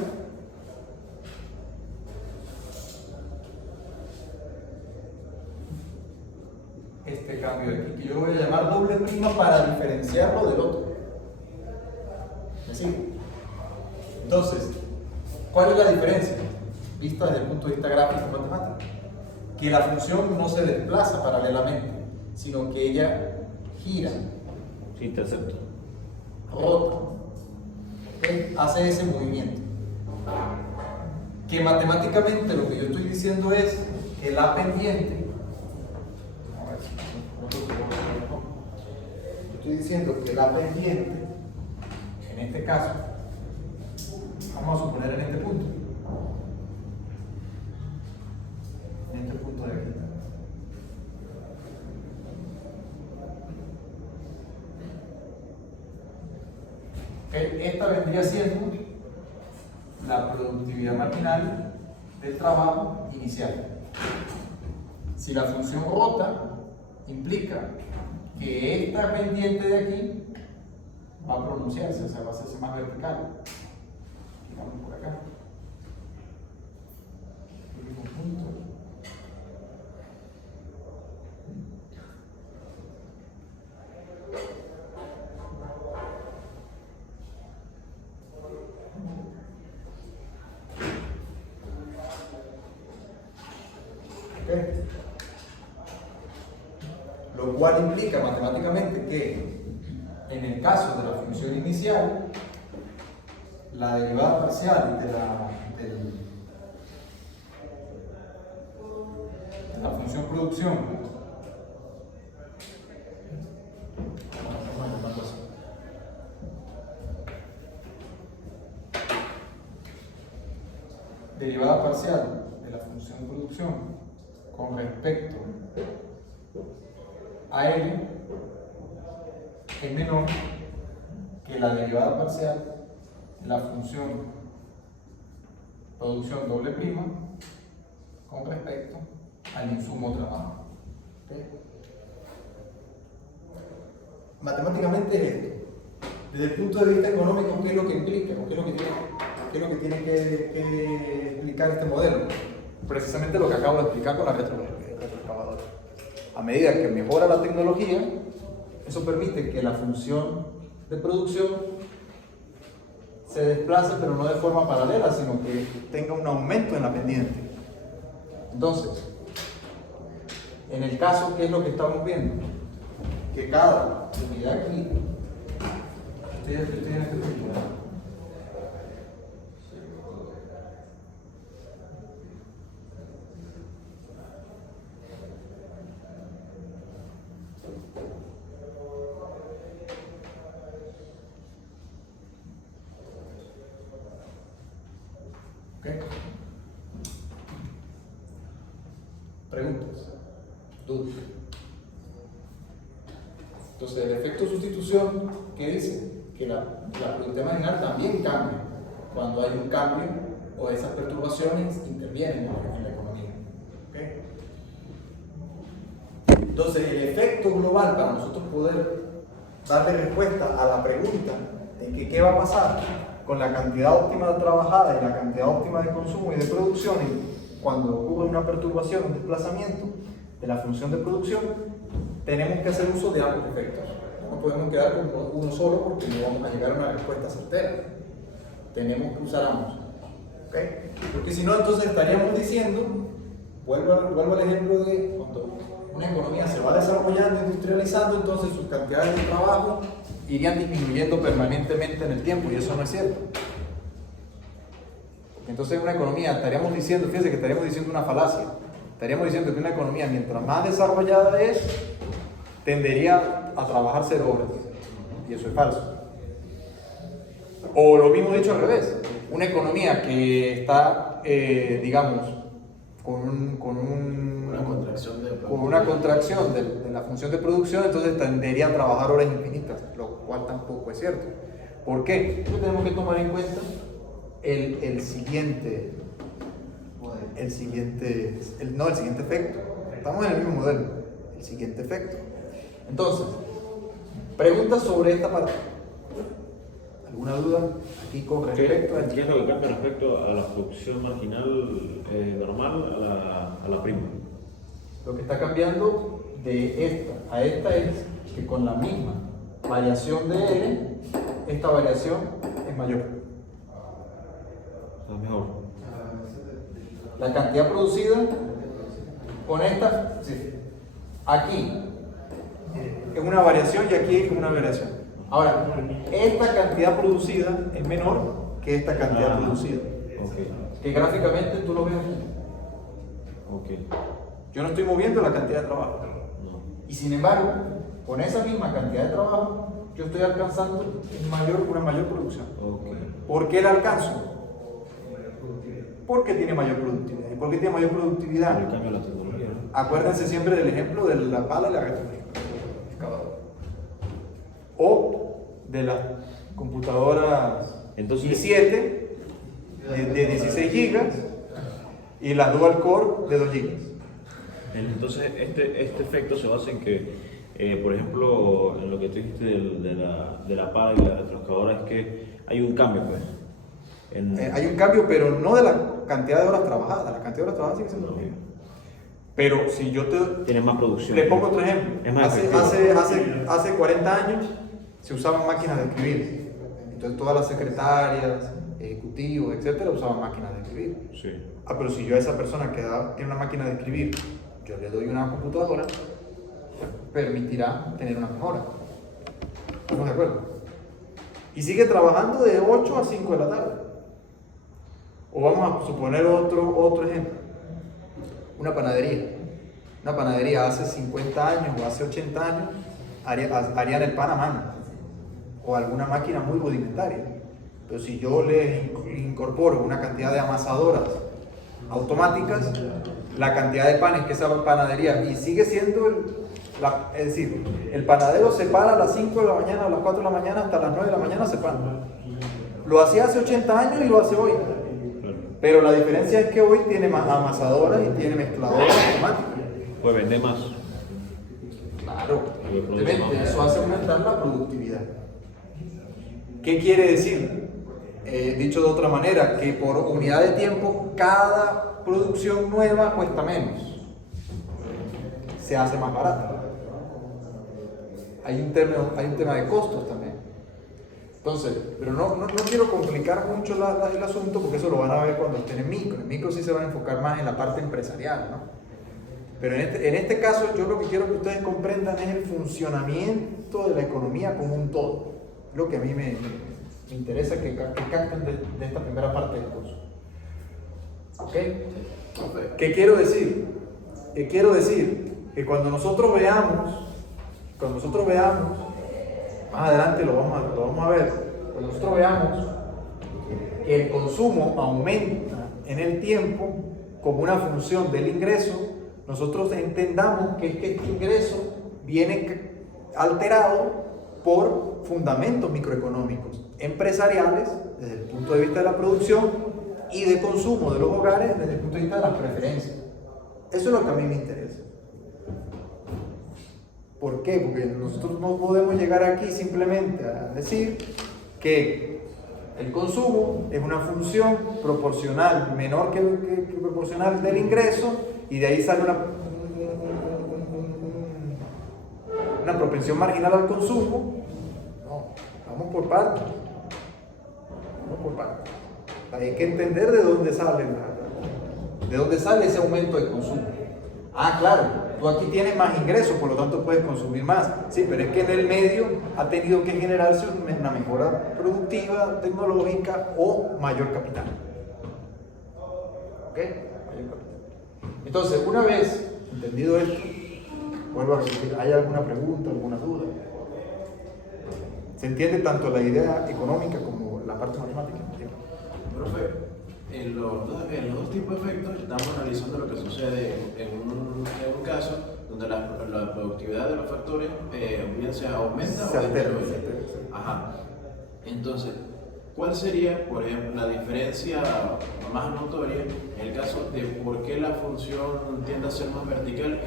este cambio de aquí, que yo lo voy a llamar doble prima para diferenciarlo del otro. ¿Me sigue? Entonces, ¿cuál es la diferencia? Vista desde el punto de vista gráfico matemático. Que la función no se desplaza paralelamente, sino que ella gira, Sí, te acepto. rota, ¿ok? Hace ese movimiento. Que matemáticamente lo que yo estoy diciendo es que la pendiente, a ver si yo estoy diciendo que la pendiente, en este caso, vamos a suponer en este punto de aquí. Esta vendría siendo la productividad marginal del trabajo inicial. Si la función rota, implica que esta pendiente de aquí va a pronunciarse, o sea, va a hacerse más vertical. Vamos por acá. Lo cual implica matemáticamente que en el caso de la función inicial, la derivada parcial de la función producción derivada parcial de la función producción con respecto a L es menor que la derivada parcial de la función producción doble prima con respecto al insumo trabajo. ¿Okay? Matemáticamente es esto. Desde el punto de vista económico, ¿qué es lo que implica? ¿O qué es lo que tiene que explicar este modelo? Precisamente lo que acabo de explicar con la retroexcavadora. A medida que mejora la tecnología, eso permite que la función de producción se desplace, pero no de forma paralela, sino que tenga un aumento en la pendiente. Entonces, en el caso, ¿qué es lo que estamos viendo? Que cada unidad aquí, estoy en este punto, ¿no? ¿Preguntas? ¿Dudas? Entonces, el efecto sustitución, ¿qué dice? Que la productividad marginal también cambia cuando hay un cambio o esas perturbaciones intervienen en la economía. ¿Okay? Entonces, el efecto global para nosotros poder darle respuesta a la pregunta de que qué va a pasar con la cantidad óptima de trabajada y la cantidad óptima de consumo y de producción cuando ocurre una perturbación, un desplazamiento, de la función de producción, tenemos que hacer uso de ambos efectos. No nos podemos quedar con uno solo porque no vamos a llegar a una respuesta certera. Tenemos que usar ambos. ¿Ok? Porque si no, entonces estaríamos diciendo, vuelvo al ejemplo de cuando una economía se va desarrollando, industrializando, entonces sus cantidades de trabajo irían disminuyendo permanentemente en el tiempo, y eso no es cierto. Porque entonces una economía, estaríamos diciendo, fíjense que estaríamos diciendo una falacia. Estaríamos diciendo que una economía, mientras más desarrollada es, tendería a trabajar 0 horas. Y eso es falso. O lo mismo dicho al revés. Una economía que está, digamos, con una contracción de la función de producción, entonces tendería a trabajar horas infinitas, lo cual tampoco es cierto. ¿Por qué? Entonces tenemos que tomar en cuenta el siguiente efecto. Estamos en el mismo modelo. El siguiente efecto. Entonces, preguntas sobre esta parte. ¿Alguna duda aquí con respecto a ¿Qué es lo que cambia respecto a la producción marginal normal a la prima? Lo que está cambiando de esta a esta es que con la misma variación de L, esta variación es mayor. Es mejor. La cantidad producida con esta, sí. Aquí es una variación y aquí es una variación. Ahora, esta cantidad producida es menor que esta cantidad producida. Okay. Que gráficamente tú lo ves aquí. Okay. Yo no estoy moviendo la cantidad de trabajo. No. Y sin embargo, con esa misma cantidad de trabajo, yo estoy alcanzando una mayor producción. Okay. ¿Por qué la alcanzo? Porque tiene mayor productividad. ¿Y por qué tiene mayor productividad? El cambio de la tecnología, ¿no? Acuérdense siempre del ejemplo de la pala y la excavadora. O de las computadoras Entonces, i7 de 16 GB y las dual core de 2 GB. Entonces, este efecto se basa en que, por ejemplo, en lo que tú dijiste de la pala y la retroexcavadora, es que hay un cambio, pues. Hay un cambio, pero no de la cantidad de horas trabajadas. La cantidad de horas trabajadas sigue siendo la misma. Pero si yo Tiene más producción. le pongo otro ejemplo. Es más efectivo. Hace 40 años se usaban máquinas de escribir. Entonces todas las secretarias, ejecutivos, etcétera, usaban máquinas de escribir. Sí. Pero si yo a esa persona que tiene una máquina de escribir, yo le doy una computadora, permitirá tener una mejora. ¿Estamos de acuerdo? Y sigue trabajando de 8 a 5 de la tarde. O vamos a suponer otro ejemplo. Una panadería. Una panadería hace 50 años o hace 80 años harían el pan a mano. O alguna máquina muy rudimentaria. Pero si yo le incorporo una cantidad de amasadoras automáticas, la cantidad de panes que esa panadería, y sigue siendo es decir, el panadero se para a las 5 de la mañana, a las 4 de la mañana, hasta las 9 de la mañana se para. Lo hacía hace 80 años y lo hace hoy. Pero la diferencia es que hoy tiene más amasadoras y tiene mezcladoras automáticas. Pues vende más. Claro, evidentemente, eso hace aumentar la productividad. ¿Qué quiere decir? Dicho de otra manera, que por unidad de tiempo cada producción nueva cuesta menos. Se hace más barata. Hay un tema de costos también. Entonces, pero no quiero complicar mucho el asunto porque eso lo van a ver cuando estén en micro. En micro sí se van a enfocar más en la parte empresarial, ¿no? Pero en este caso yo lo que quiero que ustedes comprendan es el funcionamiento de la economía como un todo. Lo que a mí me interesa que capten de esta primera parte del curso. ¿Ok? ¿Qué quiero decir? Quiero decir que cuando nosotros veamos, más adelante lo vamos a ver, cuando nosotros veamos que el consumo aumenta en el tiempo como una función del ingreso, nosotros entendamos que este ingreso viene alterado por fundamentos microeconómicos, empresariales, desde el punto de vista de la producción, y de consumo de los hogares, desde el punto de vista de las preferencias. Eso es lo que a mí me interesa. ¿Por qué? Porque nosotros no podemos llegar aquí simplemente a decir que el consumo es una función proporcional, menor que proporcional del ingreso, y de ahí sale una propensión marginal al consumo. No, vamos por partes. Vamos por partes. Hay que entender de dónde sale ese aumento de consumo. Ah, claro, tú aquí tienes más ingresos, por lo tanto puedes consumir más. Sí, pero es que en el medio ha tenido que generarse una mejora productiva, tecnológica o mayor capital. ¿Ok? Mayor capital. Entonces, una vez entendido esto, vuelvo a repetir, ¿hay alguna pregunta, alguna duda? ¿Se entiende tanto la idea económica como la parte matemática? Profe, en los dos tipos de efectos estamos analizando lo que sucede en un caso donde la productividad de los factores bien se aumenta Se o altera. disminuye. Ajá. Entonces, ¿cuál sería, por ejemplo, la diferencia más notoria en el caso de por qué la función tiende a ser más vertical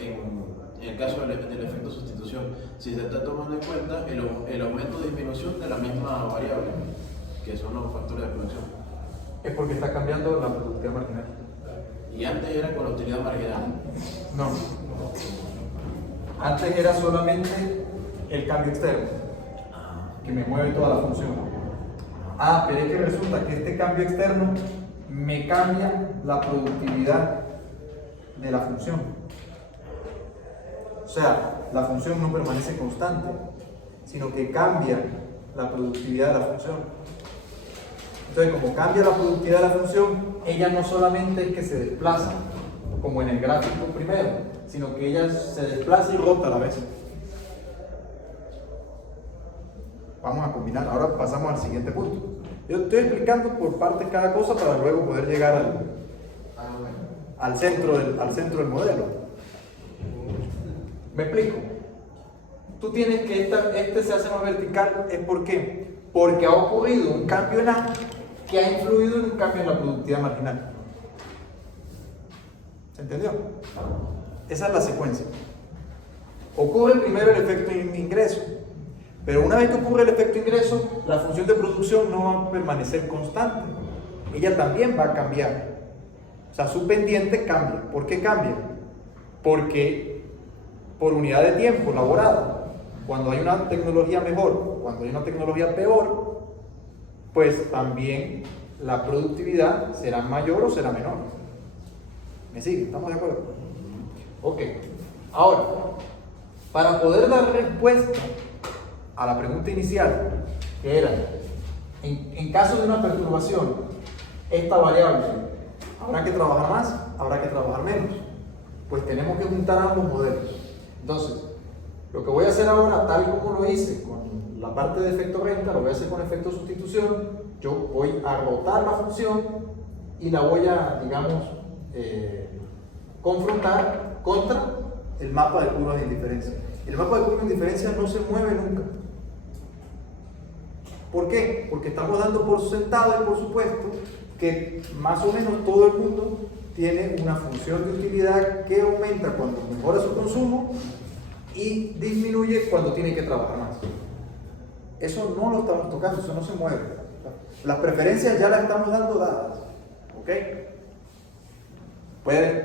en el caso del efecto sustitución? Si se está tomando en cuenta el aumento o disminución de la misma variable, que son los factores de producción. Es porque está cambiando la productividad marginal. Y antes era con la utilidad marginal. No. Antes era solamente el cambio externo, que me mueve toda la función. Ah, pero es que resulta que este cambio externo me cambia la productividad de la función. O sea, la función no permanece constante, sino que cambia la productividad de la función. Entonces, como cambia la productividad de la función, ella no solamente es que se desplaza, como en el gráfico primero, sino que ella se desplaza y rota a la vez. Vamos a combinar. Ahora pasamos al siguiente punto. Yo estoy explicando por partes cada cosa para luego poder llegar al centro del modelo. ¿Me explico? Tú tienes que este se hace más vertical. ¿Es por qué? Porque ha ocurrido un cambio en A que ha influido en un cambio en la productividad marginal. ¿Se entendió? Esa es la secuencia. Ocurre primero el efecto ingreso, pero una vez que ocurre el efecto ingreso, la función de producción no va a permanecer constante. Ella también va a cambiar. O sea, su pendiente cambia. ¿Por qué cambia? Porque por unidad de tiempo laborada, cuando hay una tecnología mejor, cuando hay una tecnología peor, pues también la productividad será mayor o será menor. ¿Me sigue? ¿Estamos de acuerdo? Ok. Ahora, para poder dar respuesta a la pregunta inicial, que era, en caso de una perturbación, esta variable, ¿habrá que trabajar más? ¿Habrá que trabajar menos? Pues tenemos que juntar ambos modelos. Entonces, lo que voy a hacer ahora, tal como lo hice con la parte de efecto renta, lo voy a hacer con efecto sustitución. Yo voy a rotar la función y la voy a, digamos, confrontar contra el mapa de curvas de indiferencia. El mapa de curvas de indiferencia no se mueve nunca. ¿Por qué? Porque estamos dando por sentado y por supuesto que más o menos todo el mundo tiene una función de utilidad que aumenta cuando mejora su consumo y disminuye cuando tiene que trabajar más. Eso no lo estamos tocando, eso no se mueve. Las preferencias ya las estamos dando dadas. ¿Ok?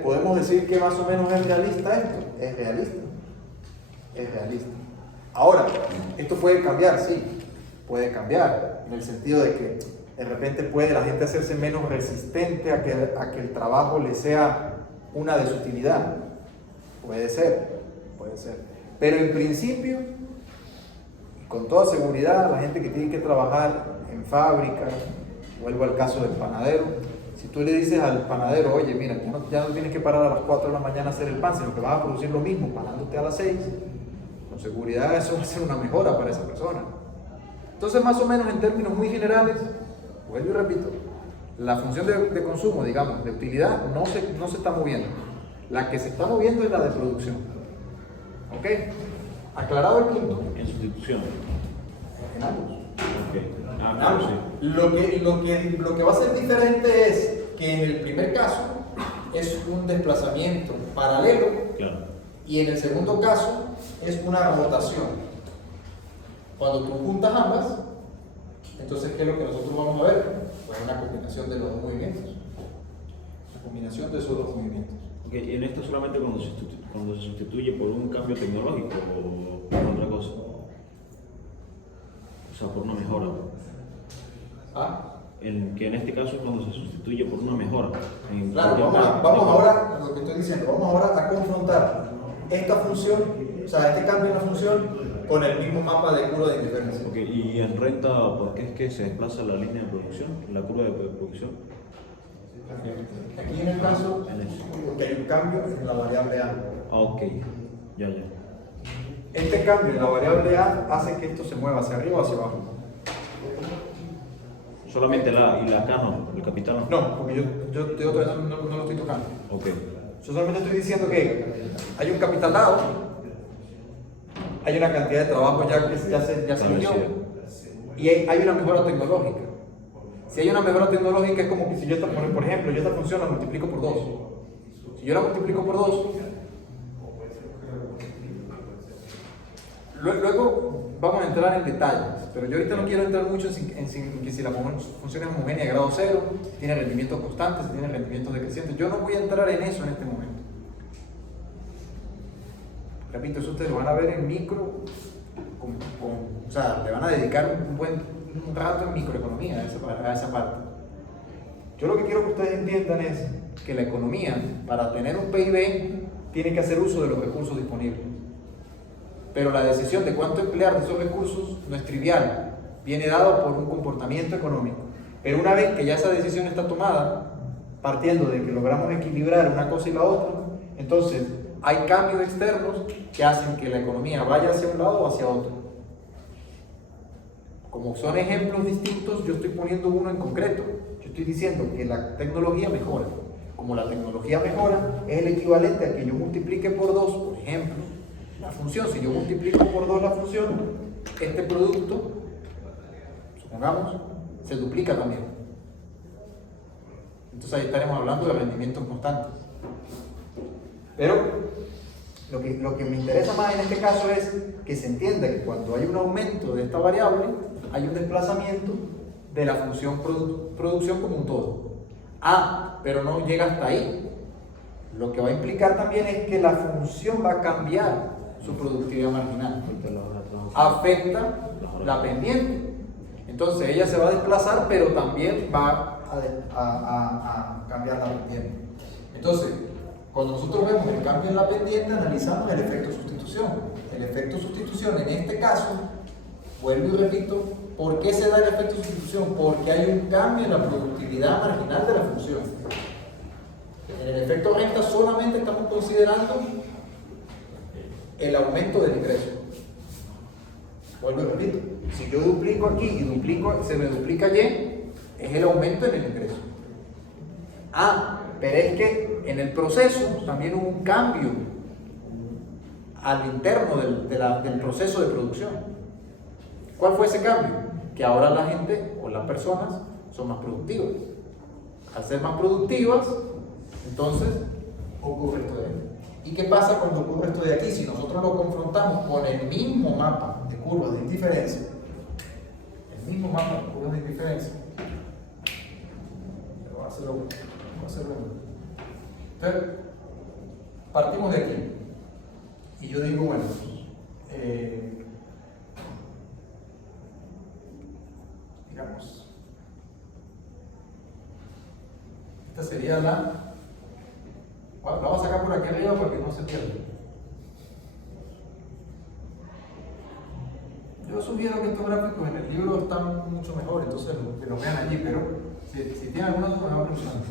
¿Podemos decir que más o menos es realista esto? Es realista. Es realista. Ahora, esto puede cambiar, sí. Puede cambiar, en el sentido de que de repente puede la gente hacerse menos resistente a que el trabajo le sea una desutilidad. Puede ser, puede ser. Pero en principio, con toda seguridad, la gente que tiene que trabajar en fábrica, vuelvo al caso del panadero, si tú le dices al panadero, oye, mira, ya no tienes que parar a las 4 de la mañana a hacer el pan, sino que vas a producir lo mismo, parándote a las 6, con seguridad eso va a ser una mejora para esa persona. Entonces, más o menos en términos muy generales, vuelvo y repito, la función de consumo, digamos, de utilidad, no se está moviendo. La que se está moviendo es la de producción. ¿Ok? Aclarado el punto. En sustitución. En ambos. Ok. Ah, En claro, ambos. sí. Lo que va a ser diferente es que en el primer caso es un desplazamiento paralelo Claro. y en el segundo caso es una rotación. Cuando tú juntas ambas, entonces, ¿qué es lo que nosotros vamos a ver? Pues una combinación de los dos movimientos. La combinación de esos dos movimientos. Ok, y en esto solamente cuando se sustituye. cuando se sustituye por un cambio tecnológico o por otra cosa. O sea, por una mejora. Que en este caso es cuando se sustituye por una mejora. Claro, vamos ahora, lo que estoy diciendo, vamos ahora a confrontar esta función, o sea, este cambio en la función con el mismo mapa de curva de indiferencia. Okay. Y en renta, ¿por qué es que se desplaza la línea de producción, la curva de producción? Aquí en el caso, porque hay un cambio en la variable A. Ah, ok, ya. Este cambio en la variable A hace que esto se mueva hacia arriba o hacia abajo. Solamente la A y la K no, el capital no. No, porque yo no lo estoy tocando. Ok. Yo solamente estoy diciendo que hay un capital dado, hay una cantidad de trabajo ya que ya se inició, y hay una mejora tecnológica. Si hay una mejora tecnológica es como que si yo, por ejemplo, yo esta función la multiplico por 2. Si yo la multiplico por 2, luego vamos a entrar en detalles, pero yo ahorita no quiero entrar mucho en que si la función es homogénea de grado 0, si tiene rendimientos constantes, si tiene rendimientos decrecientes. Yo no voy a entrar en eso en este momento. Repito, eso ustedes lo van a ver en micro, o sea, le van a dedicar un rato en microeconomía a esa parte. Yo lo que quiero que ustedes entiendan es que la economía, para tener un PIB, tiene que hacer uso de los recursos disponibles. Pero la decisión de cuánto emplear de esos recursos no es trivial, viene dado por un comportamiento económico. Pero una vez que ya esa decisión está tomada, partiendo de que logramos equilibrar una cosa y la otra, entonces hay cambios externos que hacen que la economía vaya hacia un lado o hacia otro. Como son ejemplos distintos, yo estoy poniendo uno en concreto. Yo estoy diciendo que la tecnología mejora. Como la tecnología mejora, es el equivalente a que yo multiplique por 2, por ejemplo, la función. Si yo multiplico por 2 la función, este producto, supongamos, se duplica también. Entonces ahí estaremos hablando de rendimientos constantes. Pero lo que me interesa más en este caso es que se entienda que cuando hay un aumento de esta variable, hay un desplazamiento de la función producción como un todo. Pero no llega hasta ahí. Lo que va a implicar también es que la función va a cambiar su productividad marginal. Afecta la pendiente. Entonces ella se va a desplazar, pero también va a cambiar la pendiente. Entonces, cuando nosotros vemos el cambio en la pendiente, analizamos el efecto sustitución. El efecto sustitución en este caso, vuelvo y repito, ¿por qué se da el efecto sustitución? Porque hay un cambio en la productividad marginal de la función. En el efecto renta solamente estamos considerando el aumento del ingreso. Vuelvo y repito, si yo duplico aquí y se me duplica Y, es el aumento en el ingreso. Pero es que en el proceso también hubo un cambio al interno del proceso de producción. ¿Cuál fue ese cambio? Que ahora la gente o las personas son más productivas. Al ser más productivas, entonces ocurre esto de aquí. ¿Y qué pasa cuando ocurre esto de aquí? Si nosotros lo confrontamos con el mismo mapa de curvas de indiferencia, pero va a hacerlo. Entonces, partimos de aquí. Y yo digo, bueno, digamos, esta sería la vamos a sacar por aquí arriba para que no se pierda. Yo sugiero que estos gráficos en el libro están mucho mejor, entonces que los vean allí, pero si tienen alguna duda me van preguntando.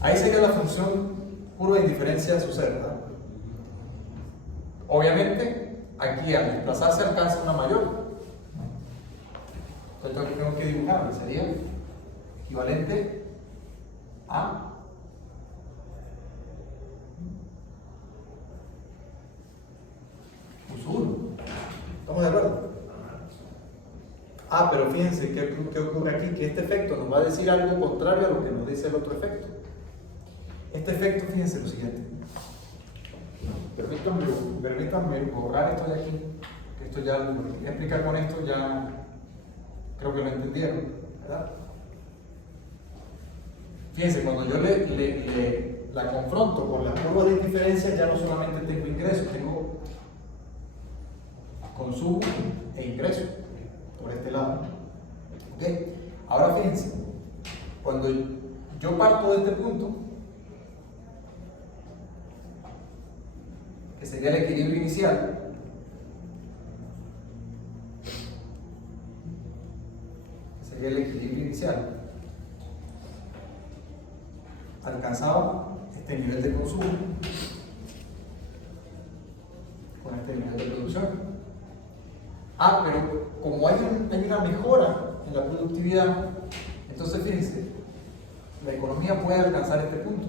Ahí sería la función curva de indiferencia de su ser, ¿verdad? Obviamente, aquí al desplazarse alcanza una mayor. Entonces tengo que dibujarlo, sería equivalente a uno. ¿Estamos de acuerdo? Pero fíjense qué ocurre aquí, que este efecto nos va a decir algo contrario a lo que nos dice el otro efecto. Este efecto, fíjense lo siguiente. Permítanme borrar esto de aquí, que esto ya lo que quería explicar con esto ya creo que lo entendieron, ¿verdad? Fíjense, cuando yo le la confronto con las curvas de indiferencia, ya no solamente tengo ingresos, tengo consumo e ingresos por este lado. ¿Ok? Ahora fíjense, cuando yo parto de este punto, que sería el equilibrio inicial, alcanzaba este nivel de consumo con este nivel de producción. Pero como hay una mejora en la productividad, entonces fíjense, la economía puede alcanzar este punto.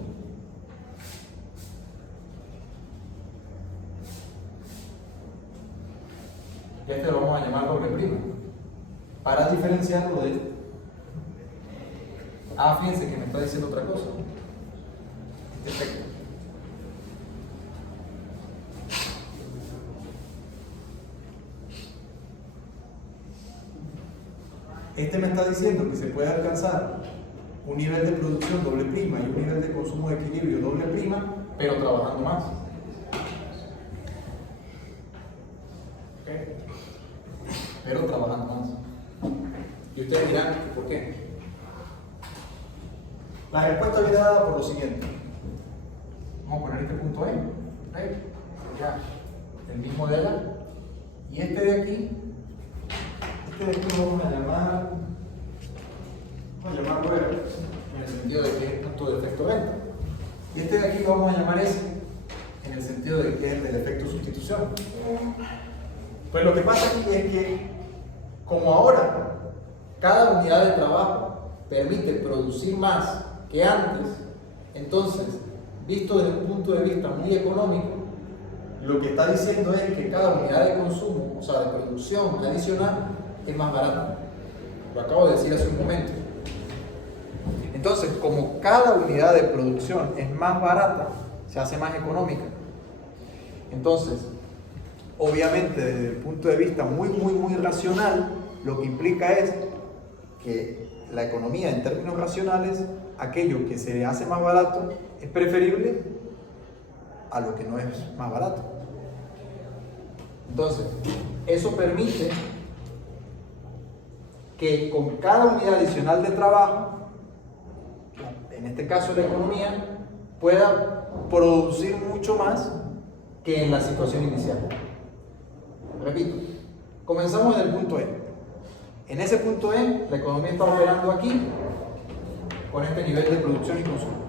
Y este lo vamos a llamar doble prima, para diferenciarlo de este. Fíjense que me está diciendo otra cosa. Este efecto. Este me está diciendo que se puede alcanzar un nivel de producción doble prima y un nivel de consumo de equilibrio doble prima, pero trabajando más. ¿Okay? Pero trabajando más. Y ustedes dirán, ¿por qué? La respuesta viene dada por lo siguiente. Vamos a poner este punto E. ¿Okay? Sería el mismo de allá. Y este de aquí lo vamos a llamarlo R, en el sentido de que es el punto de efecto venta. Y este de aquí lo vamos a llamar S, en el sentido de que es el efecto sustitución. Pues lo que pasa aquí es que, como ahora cada unidad de trabajo permite producir más que antes, entonces, visto desde un punto de vista muy económico, lo que está diciendo es que cada unidad de consumo, o sea, de producción adicional, es más barata. Lo acabo de decir hace un momento. Entonces, como cada unidad de producción es más barata, se hace más económica. Entonces, obviamente, desde el punto de vista muy racional, lo que implica es que la economía, en términos racionales, aquello que se hace más barato es preferible a lo que no es más barato. Entonces, eso permite que con cada unidad adicional de trabajo, en este caso la economía, pueda producir mucho más que en la situación inicial. Repito, comenzamos en el punto E. En ese punto E, la economía está operando aquí con este nivel de producción y consumo.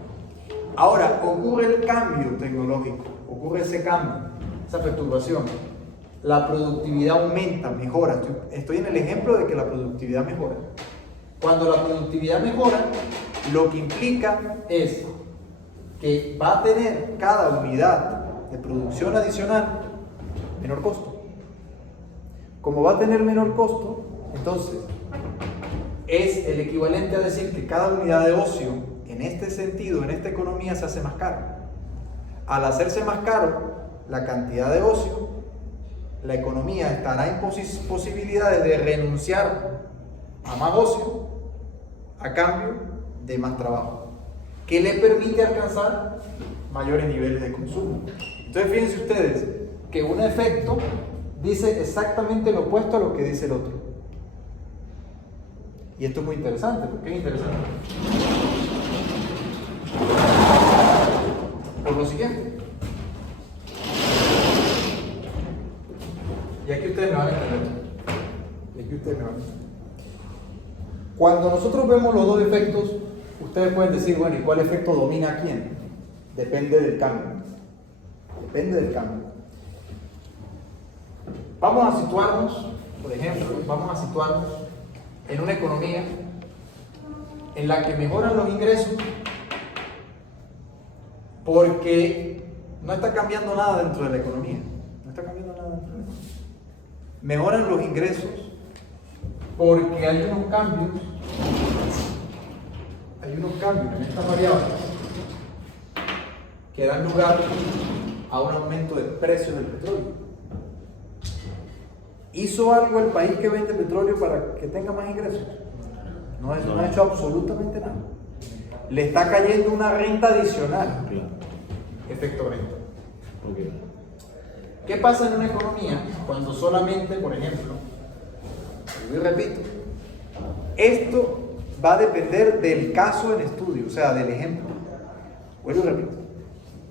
Ahora, ocurre el cambio tecnológico, ocurre ese cambio, esa perturbación. La productividad aumenta, mejora. Estoy en el ejemplo de que la productividad mejora. Cuando la productividad mejora, lo que implica es que va a tener cada unidad de producción adicional menor costo. Como va a tener menor costo, entonces es el equivalente a decir que cada unidad de ocio, en este sentido, en esta economía, se hace más caro. Al hacerse más caro la cantidad de ocio, la economía estará en posibilidades de renunciar a más ocio a cambio de más trabajo, que le permite alcanzar mayores niveles de consumo. Entonces fíjense ustedes que un efecto dice exactamente lo opuesto a lo que dice el otro. Y esto es muy interesante. ¿Por qué es interesante? Por lo siguiente. Y aquí ustedes me van a entender. Cuando nosotros vemos los dos efectos, ustedes pueden decir, bueno, ¿y cuál efecto domina a quién? Depende del cambio. Vamos a situarnos, por ejemplo, en una economía en la que mejoran los ingresos porque no está cambiando nada dentro de la economía. Mejoran los ingresos porque hay unos cambios en estas variables que dan lugar a un aumento del precio del petróleo. ¿Hizo algo el país que vende petróleo para que tenga más ingresos? No ha hecho absolutamente nada. le está cayendo una renta adicional. Claro. Efecto renta. Ok. ¿Qué pasa en una economía cuando solamente, por ejemplo, y repito, esto va a depender del caso en estudio, o sea, del ejemplo. Vuelvo y repito.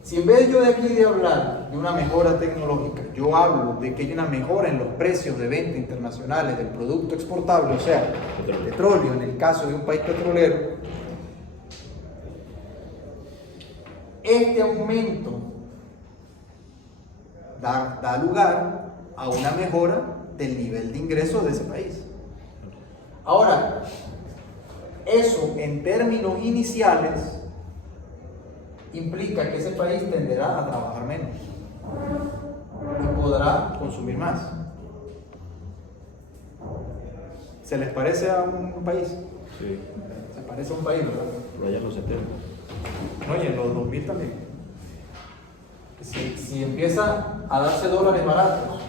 Si en vez yo de aquí de hablar de una mejora tecnológica, yo hablo de que hay una mejora en los precios de venta internacionales del producto exportable, o sea, el petróleo, en el caso de un país petrolero, este aumento da lugar a una mejora del nivel de ingresos de ese país. Ahora, eso en términos iniciales implica que ese país tenderá a trabajar menos y podrá consumir más. ¿Se les parece a un país? Sí. Se parece a un país, ¿verdad? Por allá en los 70. No, y en los 2000 también. Si empieza a darse dólares baratos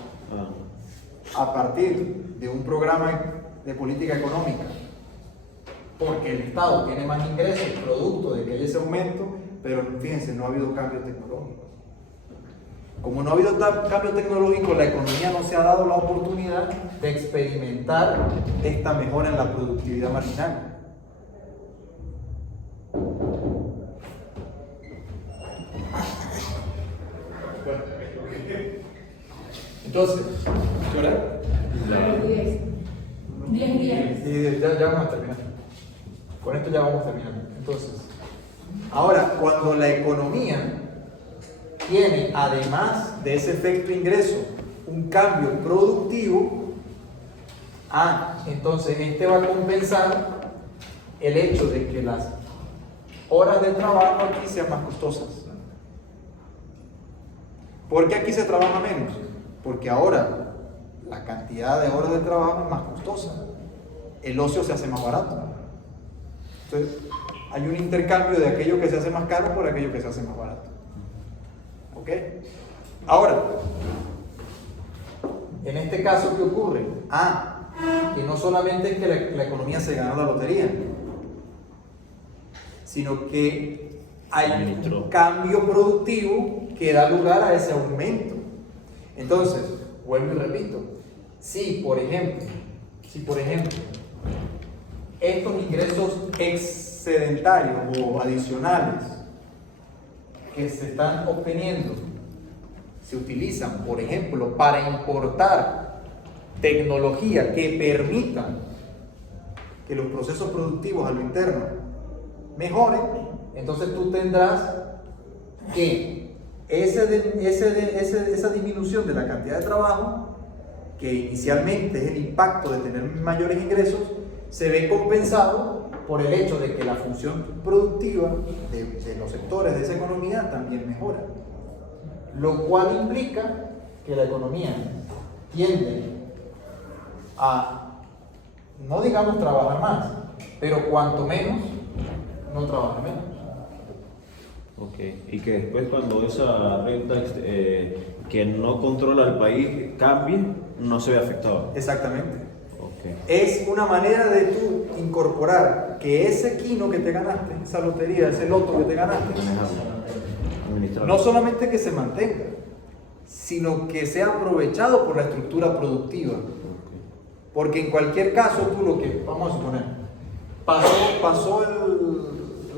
a partir de un programa de política económica, porque el Estado tiene más ingresos producto de que hay ese aumento, pero fíjense, no ha habido cambio tecnológico. Como no ha habido cambio tecnológico, la economía no se ha dado la oportunidad de experimentar esta mejora en la productividad marginal. Entonces, ¿qué hora? 10 días. Y ya vamos a terminar. Con esto ya vamos a terminar. Entonces, ahora, cuando la economía tiene, además de ese efecto ingreso, un cambio productivo, entonces este va a compensar el hecho de que las horas de trabajo aquí sean más costosas. ¿Por qué aquí se trabaja menos? Porque ahora la cantidad de horas de trabajo es más costosa. El ocio se hace más barato. Entonces, hay un intercambio de aquello que se hace más caro por aquello que se hace más barato. ¿Ok? Ahora, en este caso, ¿qué ocurre? Que no solamente es que la economía se ganó la lotería, sino que hay un cambio productivo que da lugar a ese aumento. Entonces, vuelvo y repito, si por ejemplo, estos ingresos excedentarios o adicionales que se están obteniendo se utilizan, por ejemplo, para importar tecnología que permita que los procesos productivos a lo interno mejoren, entonces tú tendrás que esa disminución de la cantidad de trabajo, que inicialmente es el impacto de tener mayores ingresos, se ve compensado por el hecho de que la función productiva de los sectores de esa economía también mejora. Lo cual implica que la economía tiende a, no digamos trabajar más, pero cuanto menos, no trabaja menos. Ok, y que después cuando esa renta que no controla el país cambie, no se ve afectado. Exactamente. Okay. Es una manera de tú incorporar que ese quino que te ganaste, esa lotería, ese loto que te ganaste, no solamente que se mantenga, sino que sea aprovechado por la estructura productiva. Porque en cualquier caso, tú lo que, vamos a suponer, pasó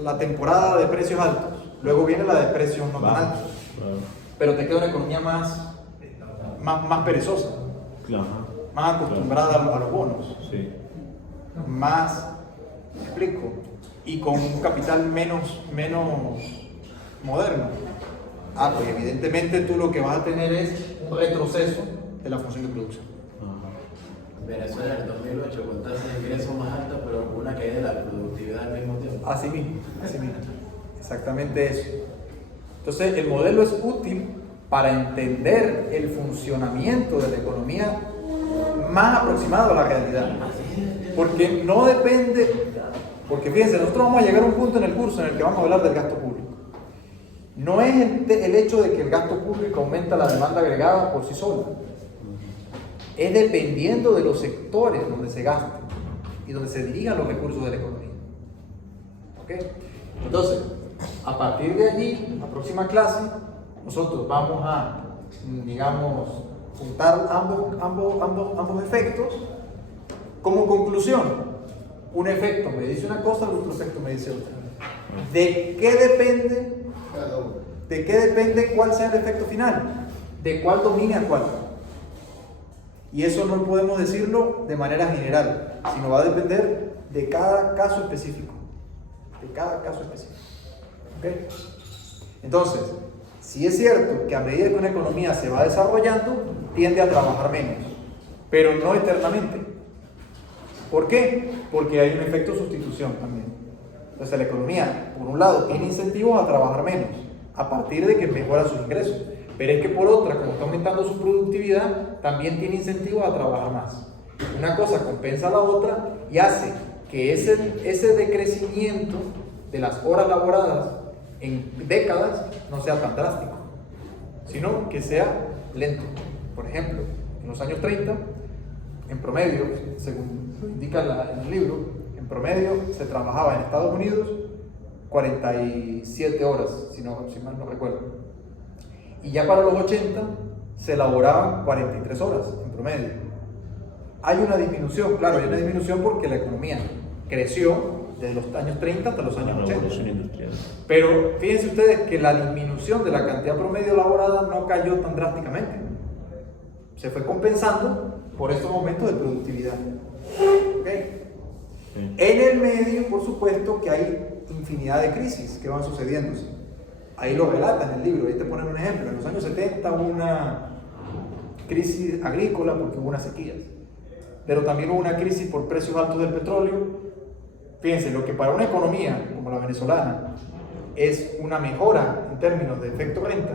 la temporada de precios altos, luego viene la de precios no tan altos, pero te queda una economía más perezosa, más acostumbrada a los bonos, más, ¿me explico? Y con un capital menos moderno. Pues evidentemente tú lo que vas a tener es un retroceso de la función de producción. Venezuela en el 2008 con tasas de ingresos más altas, pero con una caída de la productividad al mismo tiempo. Así mismo. Exactamente eso. Entonces, el modelo es útil para entender el funcionamiento de la economía más aproximado a la realidad. Porque no depende, porque fíjense, nosotros vamos a llegar a un punto en el curso en el que vamos a hablar del gasto público. No es el hecho de que el gasto público aumenta la demanda agregada por sí solo. Es dependiendo de los sectores donde se gasten y donde se dirijan los recursos de la economía. ¿Ok? Entonces, a partir de allí, la próxima clase, nosotros vamos a, digamos, juntar ambos efectos. Como conclusión, un efecto me dice una cosa, el otro efecto me dice otra. ¿De qué depende? ¿De qué depende cuál sea el efecto final? ¿De cuál domine a cuál? Y eso no podemos decirlo de manera general, sino va a depender de cada caso específico. De cada caso específico. ¿Okay? Entonces, si es cierto que a medida que una economía se va desarrollando, tiende a trabajar menos, pero no eternamente. ¿Por qué? Porque hay un efecto sustitución también. Entonces la economía, por un lado, tiene incentivos a trabajar menos, a partir de que mejora sus ingresos. Pero es que por otra, como está aumentando su productividad, también tiene incentivos a trabajar más. Una cosa compensa a la otra y hace que ese decrecimiento de las horas laboradas en décadas no sea tan drástico, sino que sea lento. Por ejemplo, en los años 30, en promedio, según lo indica en el libro, en promedio se trabajaba en Estados Unidos 47 horas, si mal no recuerdo. Y ya para los 80 se laboraban 43 horas en promedio. Hay una disminución, claro, hay una disminución porque la economía creció desde los años 30 hasta los años 80. Pero fíjense ustedes que la disminución de la cantidad promedio laborada no cayó tan drásticamente. Se fue compensando por estos momentos de productividad. ¿Okay? Sí. En el medio, por supuesto, que hay infinidad de crisis que van sucediéndose. Ahí lo relata en el libro, ahí te ponen un ejemplo. En los años 70 hubo una crisis agrícola porque hubo unas sequías. Pero también hubo una crisis por precios altos del petróleo. Fíjense, lo que para una economía como la venezolana es una mejora en términos de efecto renta,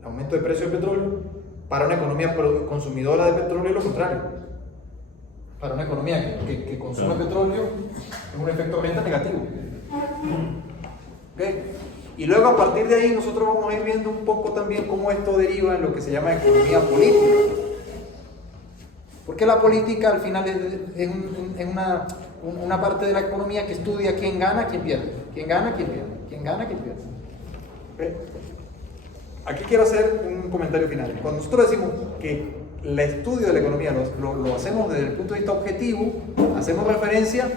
el aumento de precio del petróleo, para una economía consumidora de petróleo es lo contrario. Para una economía que consume petróleo es un efecto renta negativo. ¿Okay? Y luego a partir de ahí nosotros vamos a ir viendo un poco también cómo esto deriva en lo que se llama economía política. Porque la política al final es una parte de la economía que estudia quién gana, quién pierde. Quién gana, quién pierde. Quién gana, quién pierde. ¿Okay? Aquí quiero hacer un comentario final. Cuando nosotros decimos que el estudio de la economía lo hacemos desde el punto de vista objetivo, hacemos referencia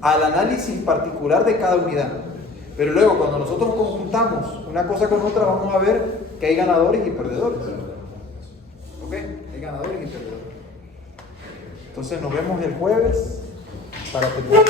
al análisis particular de cada unidad. Pero luego cuando nosotros conjuntamos una cosa con otra, vamos a ver que hay ganadores y perdedores. ¿Ok? Hay ganadores y perdedores. Entonces nos vemos el jueves para terminar.